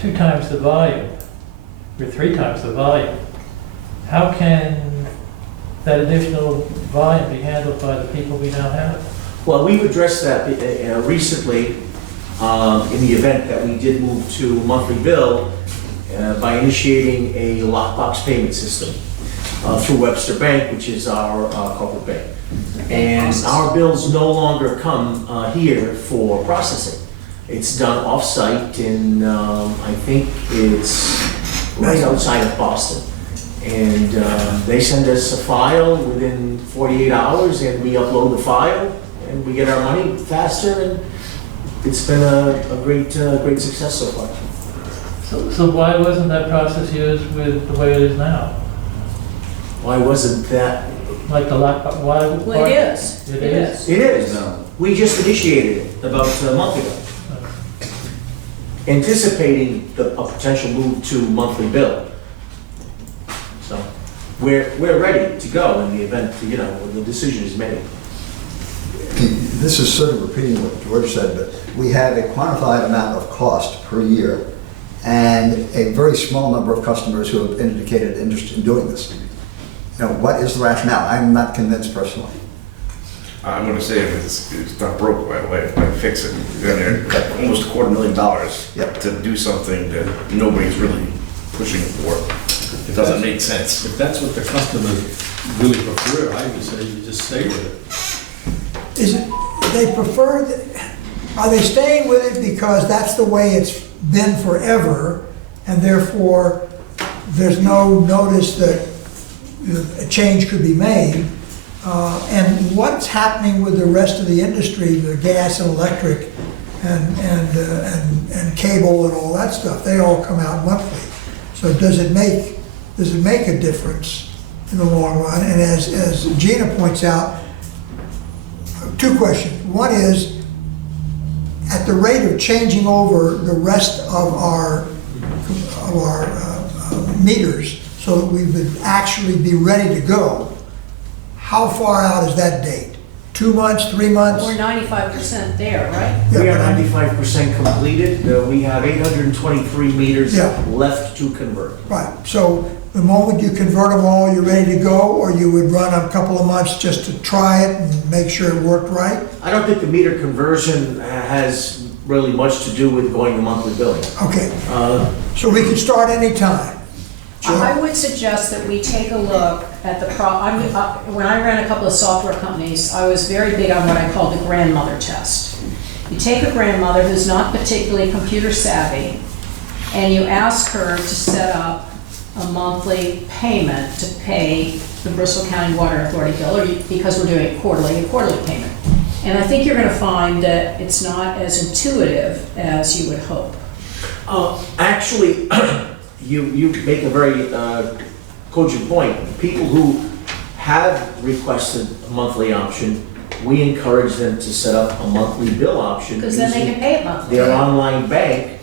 2 times the volume, or 3 times the volume. How can that additional volume be handled by the people we now have? Well, we've addressed that recently in the event that we did move to monthly bill by initiating a lockbox payment system through Webster Bank, which is our corporate bank. And our bills no longer come here for processing. It's done off-site in, I think it's right outside of Boston. And they send us a file within 48 hours and we upload the file and we get our money faster, and it's been a great success so far. So why wasn't that process used with the way it is now? Why wasn't that? Like the lockbox, why? Well, it is. It is? It is. No. We just initiated it about a month ago, anticipating a potential move to monthly bill. So we're ready to go in the event, when the decision is made. This is sort of repeating what George said, but we have a quantified amount of cost per year and a very small number of customers who have indicated interest in doing this. What is the rationale? I'm not convinced personally. I'm gonna say if it's not broke right away, why fix it? You're gonna cut almost $250,000 Yep. to do something that nobody's really pushing for. It doesn't make sense. If that's what the customers really prefer, I would say you just stay with it. Is it, they prefer, are they staying with it because that's the way it's been forever, and therefore there's no notice that a change could be made? And what's happening with the rest of the industry, the gas and electric and cable and all that stuff? They all come out monthly. So does it make a difference in the long run? And as Gina points out, two questions. One is, at the rate of changing over the rest of our meters so that we would actually be ready to go, how far out is that date? 2 months, 3 months? We're 95% there, right? We Yeah, are but I mean- 95% completed. We have 823 meters Yeah. left to convert. Right, so the moment you convert them all, you're ready to go, or you would run a couple of months just to try it and make sure it worked right? I don't think the meter conversion has really much to do with going to monthly billing. Okay, Uh, so we can start anytime. I would suggest that we take a look at the when I ran a couple of software companies, I was very big on what I call the grandmother test. You take a grandmother who's not particularly computer savvy, and you ask her to set up a monthly payment to pay the Bristol County Water Authority bill, or because we're doing it quarterly, a quarterly payment. And I think you're gonna find that it's not as intuitive as you would hope. Actually, you make a very cogent point. People who have requested a monthly option, we encourage them to set up a monthly bill option. Because then they using can pay it monthly. their online bank,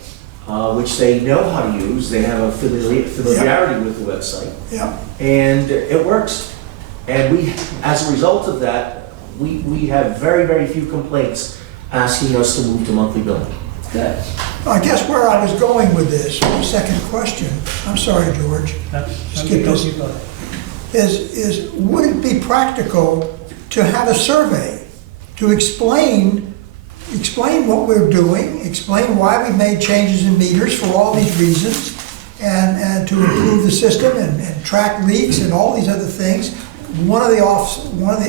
which they know how to use. They have a familiarity with the website. Yeah, And it works. And we, as a result of that, we have very, very few complaints asking us to move to monthly billing. Good. I guess where I was going with this, my second question, I'm sorry, George, skip this, is would it be practical to have a survey to explain what we're doing, explain why we made changes in meters for all these reasons, and to improve the system and track leaks and all these other things? One of the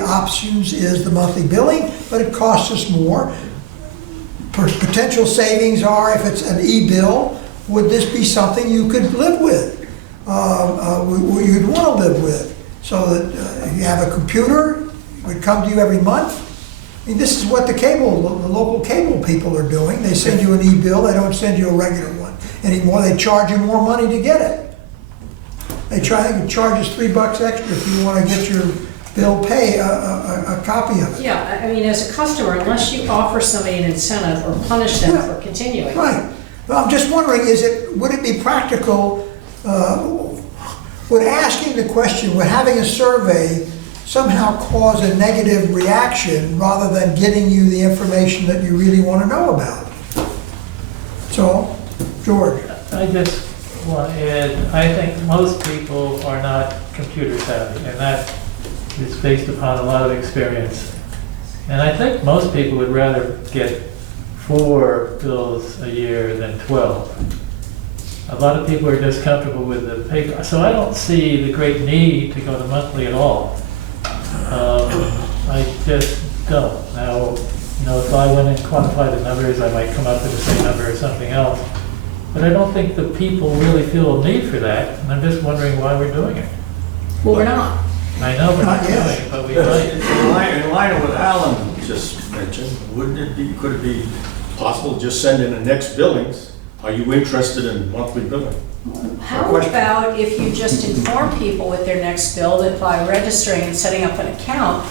options is the monthly billing, but it costs us more. Potential savings are, if it's an e-bill, would this be something you could live with? You'd want to live with, so that if you have a computer, it would come to you every month. I mean, this is what the local cable people are doing. They send you an e-bill, they don't send you a regular one anymore. They charge you more money to get it. They can charge us $3 extra if you want to get your bill pay a copy of it. Yeah, I mean, as a customer, unless you offer somebody an incentive or punish them for continuing. Right. Well, I'm just wondering, would it be practical, would asking the question, would having a survey somehow cause a negative reaction rather than getting you the information that you really want to know about? So, George. I just want to add, I think most people are not computer savvy, and that is based upon a lot of experience. And I think most people would rather get 4 bills a year than 12. A lot of people are just comfortable with the paper. So I don't see the great need to go to monthly at all. I just don't. Now, if I went and quantified the numbers, I might come up with the same number or something else. But I don't think the people really feel a need for that, and I'm just wondering why we're doing it. Well, we're not. I know we're not doing it, but we might. In line with what Alan just mentioned, could it be possible to just send in the next billings? Are you interested in monthly billing? How about if you just inform people with their next bill that by registering and setting up an account,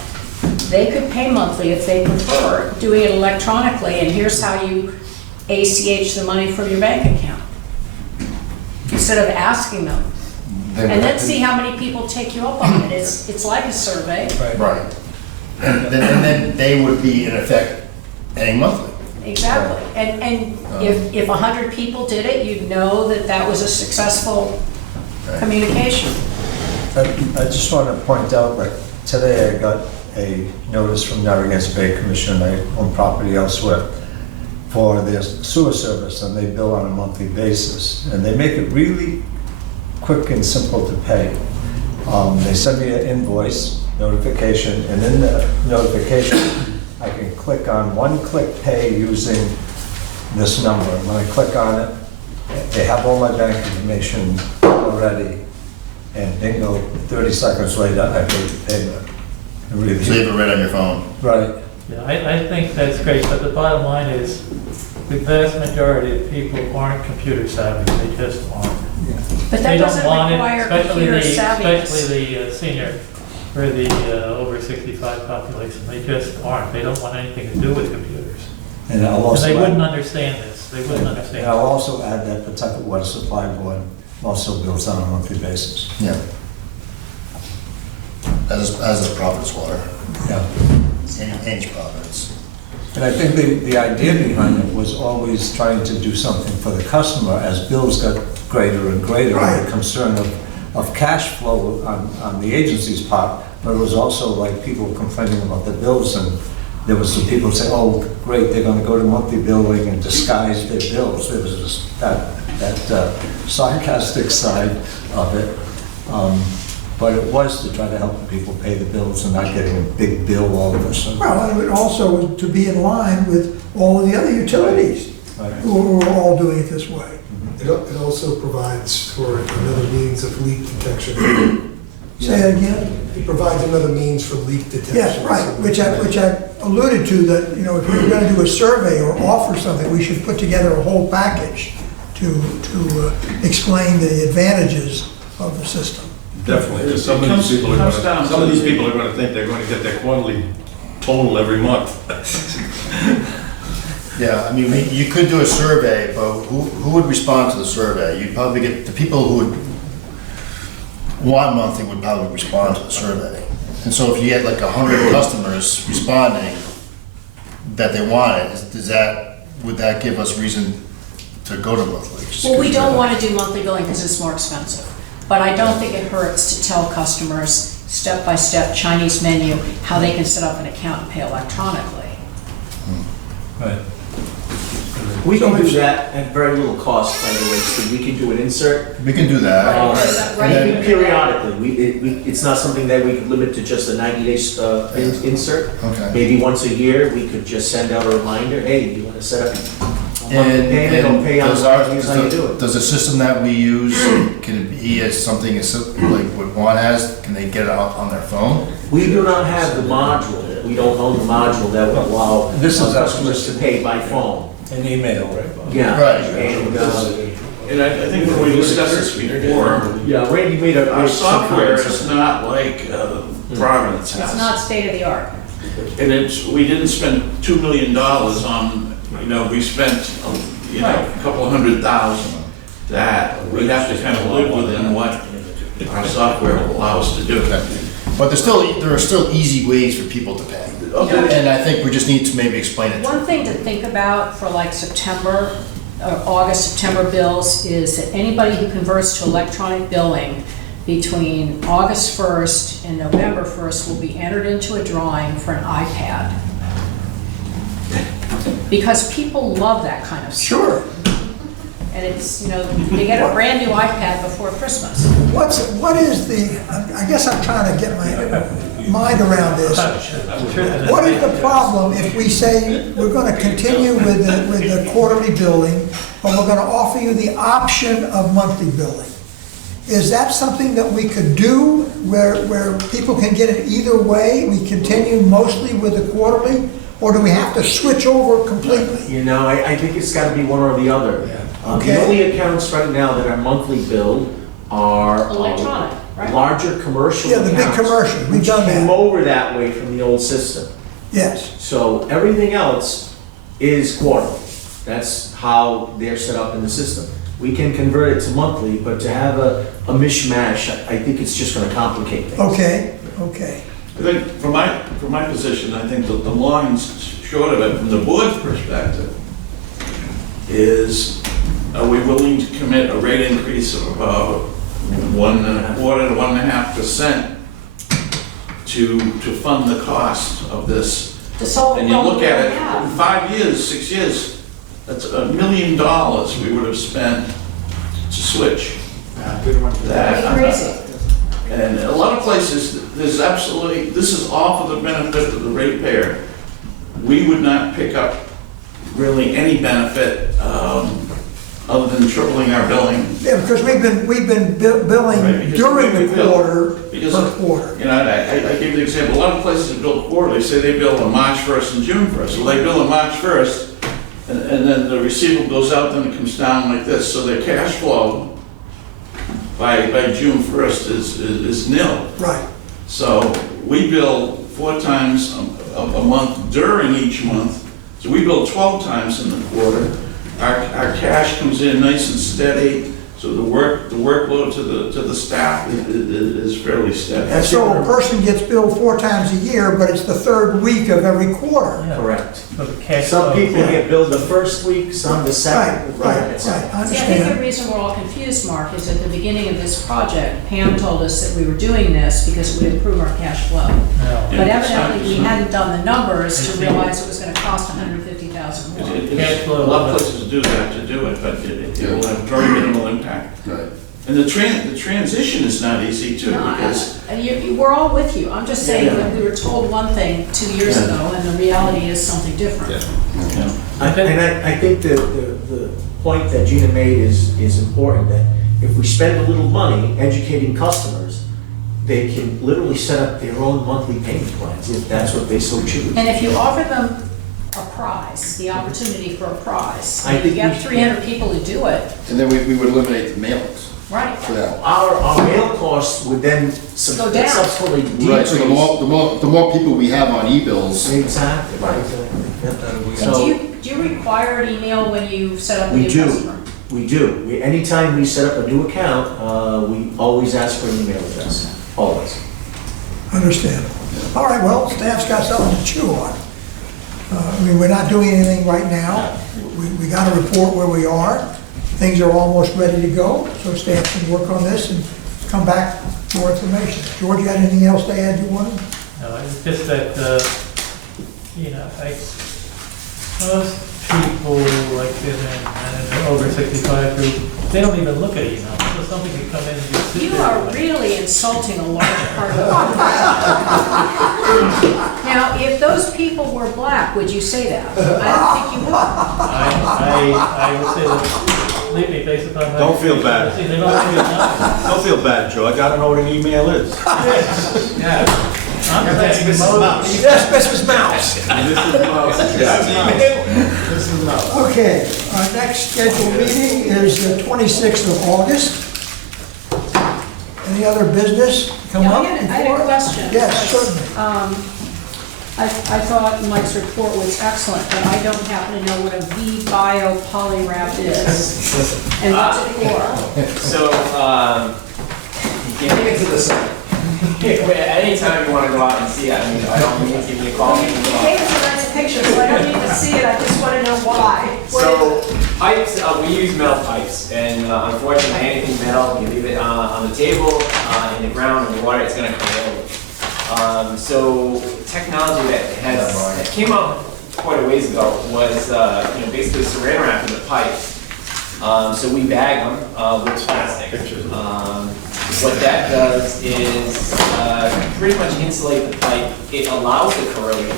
they could pay monthly if they prefer, doing it electronically, and here's how you ACH the money from your bank account, instead of asking them. And then see how many people take you up on it. It's like a survey. Right. And then they would be in effect paying monthly. Exactly. And if 100 people did it, you'd know that that was a successful communication. I just want to point out that today I got a notice from Narragansett Bay Commission, I own property elsewhere, for their sewer service, and they bill on a monthly basis. And they make it really quick and simple to pay. They send me an invoice notification, and in the notification, I can click on one-click pay using this number. When I click on it, they have all my bank information already, and bingo, 30 seconds later, I pay the payment. Really. So you have it right on your phone? Right. Yeah, I think that's great, but the bottom line is, the vast majority of people aren't computer savvy, they just aren't. But that They don't doesn't want it, require especially computer the- savviness. Especially the senior, or the over 65 population, they just aren't, they don't want anything to do with computers. And I'll And also they add- wouldn't understand this, they wouldn't understand. And I'll also add that Pawtucket Water Supply Board also bills on a monthly basis. Yeah. As a Providence Water. Yeah. Ames Providence. And I think the idea behind it was always trying to do something for the customer as bills got greater and greater. Right. The concern of cash flow on the agency's part, but it was also like people complaining about the bills, and there was some people say, oh, great, they're gonna go to monthly billing and disguise their bills. There was just that sarcastic side of it. But it was to try to help people pay the bills and not getting a big bill all of a sudden. Well, and it also to be in line with all of the other utilities Right. who are all doing it this way. It also provides for another means of leak detection. Say that again? It provides another means for leak detection. Yes, right, which I alluded to, that, you know, if we were gonna do a survey or offer something, we should put together a whole package to explain the advantages of the system. Definitely, because some of these people are gonna think they're gonna get their quarterly total every month. Yeah, I mean, you could do a survey, but who would respond to the survey? You'd probably get, the people who would want monthly would probably respond to the survey. And so if you get like 100 customers responding that they want it, would that give us reason to go to monthly? Just Well, we 'cause don't want to do monthly billing because it's more expensive. But I don't think it hurts to tell customers, step-by-step Chinese menu, how they can set up an account and pay electronically. Right. We can do that at very little cost, by the way, Steve. We can do an insert. We can do that. Maybe periodically. It's not something that we could limit to just a 90-day insert. Okay. Maybe once a year, we could just send out a reminder, hey, you want to set up a monthly payment, or pay online, here's how you do it. Does the system that we use, can it be as something as like what Juan has, can they get it out on their phone? We do not have the module. We don't own the module that would allow This is customers to pay by phone. An email, right? Yeah. Right. And I think when we discussed this before, Yeah, Randy made a. our software is not like Providence It's has. not state-of-the-art. And we didn't spend $2 million on, we spent, a couple $100,000 that. We have to kind of live within what our software will allow us to do. But there are still easy ways for people to pay. Okay. And I think we just need to maybe explain it. One thing to think about for like September, or August, September bills is that anybody who converts to electronic billing between August 1st and November 1st will be entered into a drawing for an iPad. Because people love that kind of stuff. Sure. And it's, they get a brand new iPad before Christmas. What is the, I guess I'm trying to get my mind around this. What is the problem if we say we're gonna continue with the quarterly billing, but we're gonna offer you the option of monthly billing? Is that something that we could do where people can get it either way? We continue mostly with the quarterly, or do we have to switch over completely? I think it's got to be one or the other. Okay. The only accounts right now that are monthly billed are Electronic, right? larger commercial Yeah, the big accounts, commercials, we've which done came that. over that way from the old system. Yes. So everything else is quarterly. That's how they're set up in the system. We can convert it to monthly, but to have a mishmash, I think it's just going to complicate things. Okay. I think from my position, I think that the long and short of it, from the board's perspective, is are we willing to commit a rate increase of about 1.25% to fund the cost of this. To solve the And you look problem at we it, have. in 5 years, 6 years, that's $1 million we would have spent to switch. That, Crazy. and a lot of places, there's absolutely, this is all for the benefit of the ratepayer. We would not pick up really any benefit other than tripling our billing. Yeah, because we've been billing Right, because during we the bill. quarter, Because, per quarter. you know, I gave the example, a lot of places that bill quarterly, say they bill on March 1st and June 1st. Well, they bill on March 1st, and then the receivable goes out, then it comes down like this. So their cash flow by June 1st is nil. Right. So we bill 4 times a month during each month. So we bill 12 times in the quarter. Our cash comes in nice and steady, so the workload to the staff is fairly steady. And so a person gets billed 4 times a year, but it's the third week of every quarter. Correct. So the cash Some flow- people get billed the first week, some the second. Right, Yeah, right, it's- right, I See, I think the understand. reason we're all confused, Mark, is at the beginning of this project, Pam told us that we were doing this because it would improve our cash flow. No. But Yeah, evidently, we it's not. hadn't done the numbers to realize it was gonna cost $150,000 more. Cash flow. A lot of places do that to do it, but it will have very minimal impact. Right. And the transition is not easy too, because We're all with you. I'm just saying Yeah. that we were told one thing 2 years Yeah. ago, and the reality is something different. you know, I think the point that Gina made is important, that if we spend a little money educating customers, they can literally set up their own monthly payment plans, if that's what they so choose. And if you offer them a prize, the opportunity for a prize, I and you think get we- 300 people to do it, And then we would eliminate the mailings right? for that. Our mail costs would then Go down. subsequently decrease. Right, so the more people we have on e-bills, Exactly, right. And So- do you require an email when you set up a We new do. customer? We do. Anytime we set up a new account, we always ask for an email address, always. Understand. All right, well, staff's got something to chew on. I mean, we're not doing anything right now. We got to report where we are. Things are almost ready to go, so staff can work on this and come back with more information. George, you got anything else to add you wanted? No, it's just that, you know, most people, like in an over 65 group, they don't even look at email. So something can come in and just sit You there. are really insulting a large part of the population. Now, if those people were black, would you say that? I don't think you would. I would say that, believe me, based upon my. Don't feel bad. See, they don't feel bad. Don't feel bad, Joe, I gotta know what an email is. Yeah. I'm saying most. Yes, Mrs. Mouse. This is not. Okay, our next scheduled meeting is the 26th of August. Any other business come Yeah, up I had before? a question. Yes, certainly. I thought Mike's report was excellent, but I don't happen to know what a V-Bio polywrap is. And what's it for? So, you can, anytime you want to go out and see it, I mean, I don't mean to give you a call. You gave us a nice picture, so I don't need to see it, I just want to know why. So pipes, we use metal pipes, and unfortunately, anything metal, you leave it on the table, in the ground, in the water, it's going to corrode. So technology that came out quite a ways ago was, basically saran wrapping the pipes. So we bag them with plastic. What that does is pretty much insulate the pipe. It allows the corrosion,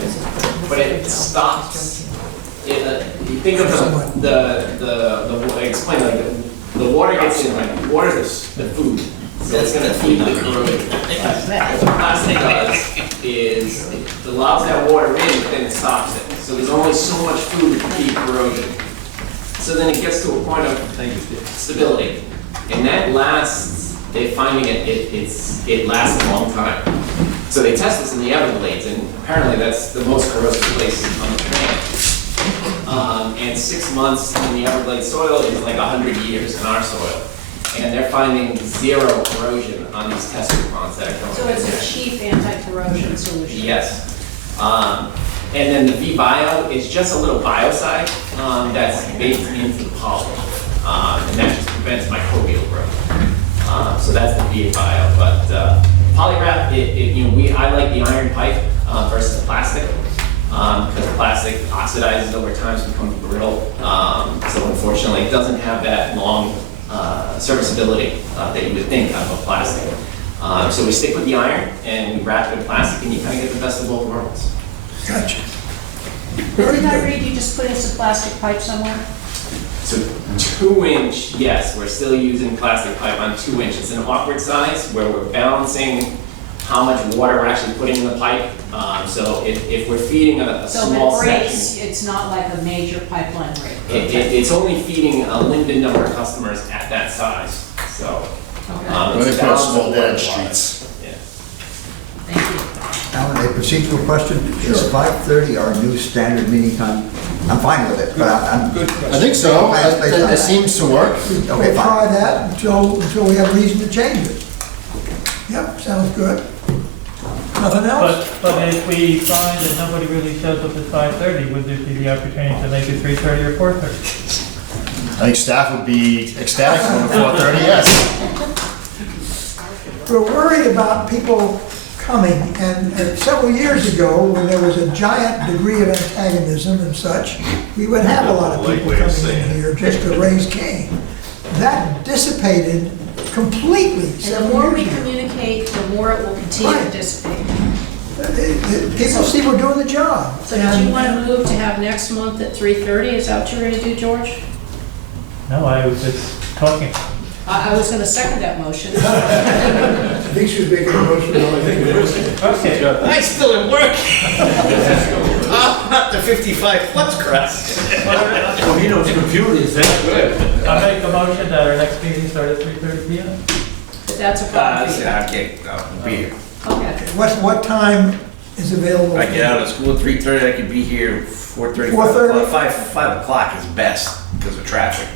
but it stops. You think of the water gets in, like water's the food, so it's gonna feed the corrosion. What the plastic does is it allows that water in, but then it stops it. So there's only so much food to feed corrosion. So then it gets to a point of stability, and that lasts. They're finding it lasts a long time. So they test this in the Everglades, and apparently that's the most corrosive place on the planet. And 6 months in the Everglades soil is like 100 years in our soil. And they're finding zero corrosion on these test ponds that are going. So it's a cheap anti-corrosion solution? Yes. And then the V-Bio is just a little biocide that's baked into the polymer. And that just prevents microbial growth. So that's the V-Bio, but Polywrap, I like the iron pipe versus the plastic, because the plastic oxidizes over time, so it becomes brittle. So unfortunately, it doesn't have that long serviceability that you would think out of a plastic. So we stick with the iron and we wrap it in plastic, and you kind of get the best of both worlds. Gotcha. Very Didn't I good. read you just put in some plastic pipe somewhere? So 2-inch, yes, we're still using plastic pipe on 2-inch. It's an awkward size where we're balancing how much water we're actually putting in the pipe. So if we're feeding a So small if it breaks, section, it's not like a major pipeline break. it's only feeding a limited number of customers at that size. So When it's they put balanced small water dead wise. streets. Yeah. Thank you. Alan, a procedural question. Is 5:30 our new standard meeting time? I'm fine with it, but I'm. I think so, it seems to work. We'll Okay, try fine. that until we have reason to change it. Yep, sounds good. Nothing else? But if we find that nobody really shows up at 5:30, would there be the opportunity to make it 3:30 or 4:30? I think staff would be ecstatic on 4:30, yes. We're worried about people coming, and several years ago, when there was a giant degree of antagonism and such, we would have a lot of people coming in here just to raise Cain. That dissipated completely And the several more we years ago. communicate, the more it will continue to Right. dissipate. People see we're doing the job. So did you want to move to have next month at 3:30? Is that what you're going to do, George? No, I was just talking. I was going to second that motion. I think she was making a motion. Okay. I still am working. I'm not the 55 plus crest. Well, he knows computers, that's good. I'll make a motion that our next meeting start at 3:30 p.m. But that's a problem. for you. I'll be here. Okay. What time is available? I get out of school at 3:30, I could be here 4:30. 4:30? 5 o'clock is best because of traffic.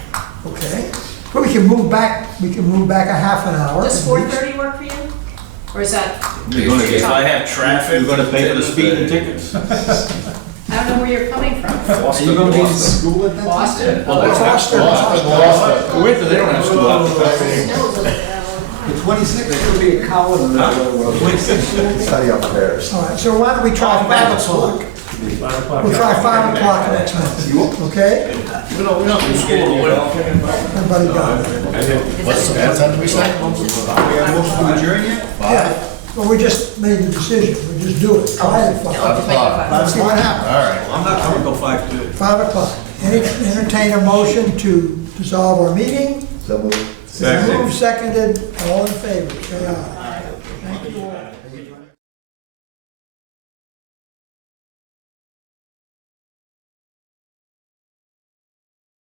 Okay. But we can move back a half an hour. Does 4:30 work for you? Or is that, If I have traffic. You're gonna pay for the speeding tickets. I don't know where you're coming from. Boston, Boston. school at that time? Boston? Well, that's Boston. For winter, they don't have school out there. The 26th, it'll be a column. Study upstairs. All right, so why don't we try 5 o'clock? 5 o'clock. We'll try 5 o'clock next month, okay? We don't do school. Everybody got it? What time did we say? We have motion to adjourn yet? Yeah, well, we just made the decision, we just do it, try it at 5. 5 o'clock. Let's see what happens. All right. I'm not coming till 5:30. 5 o'clock. Entertain a motion to dissolve our meeting. So moved. Moved, seconded, all in favor, say aye. Thank you all.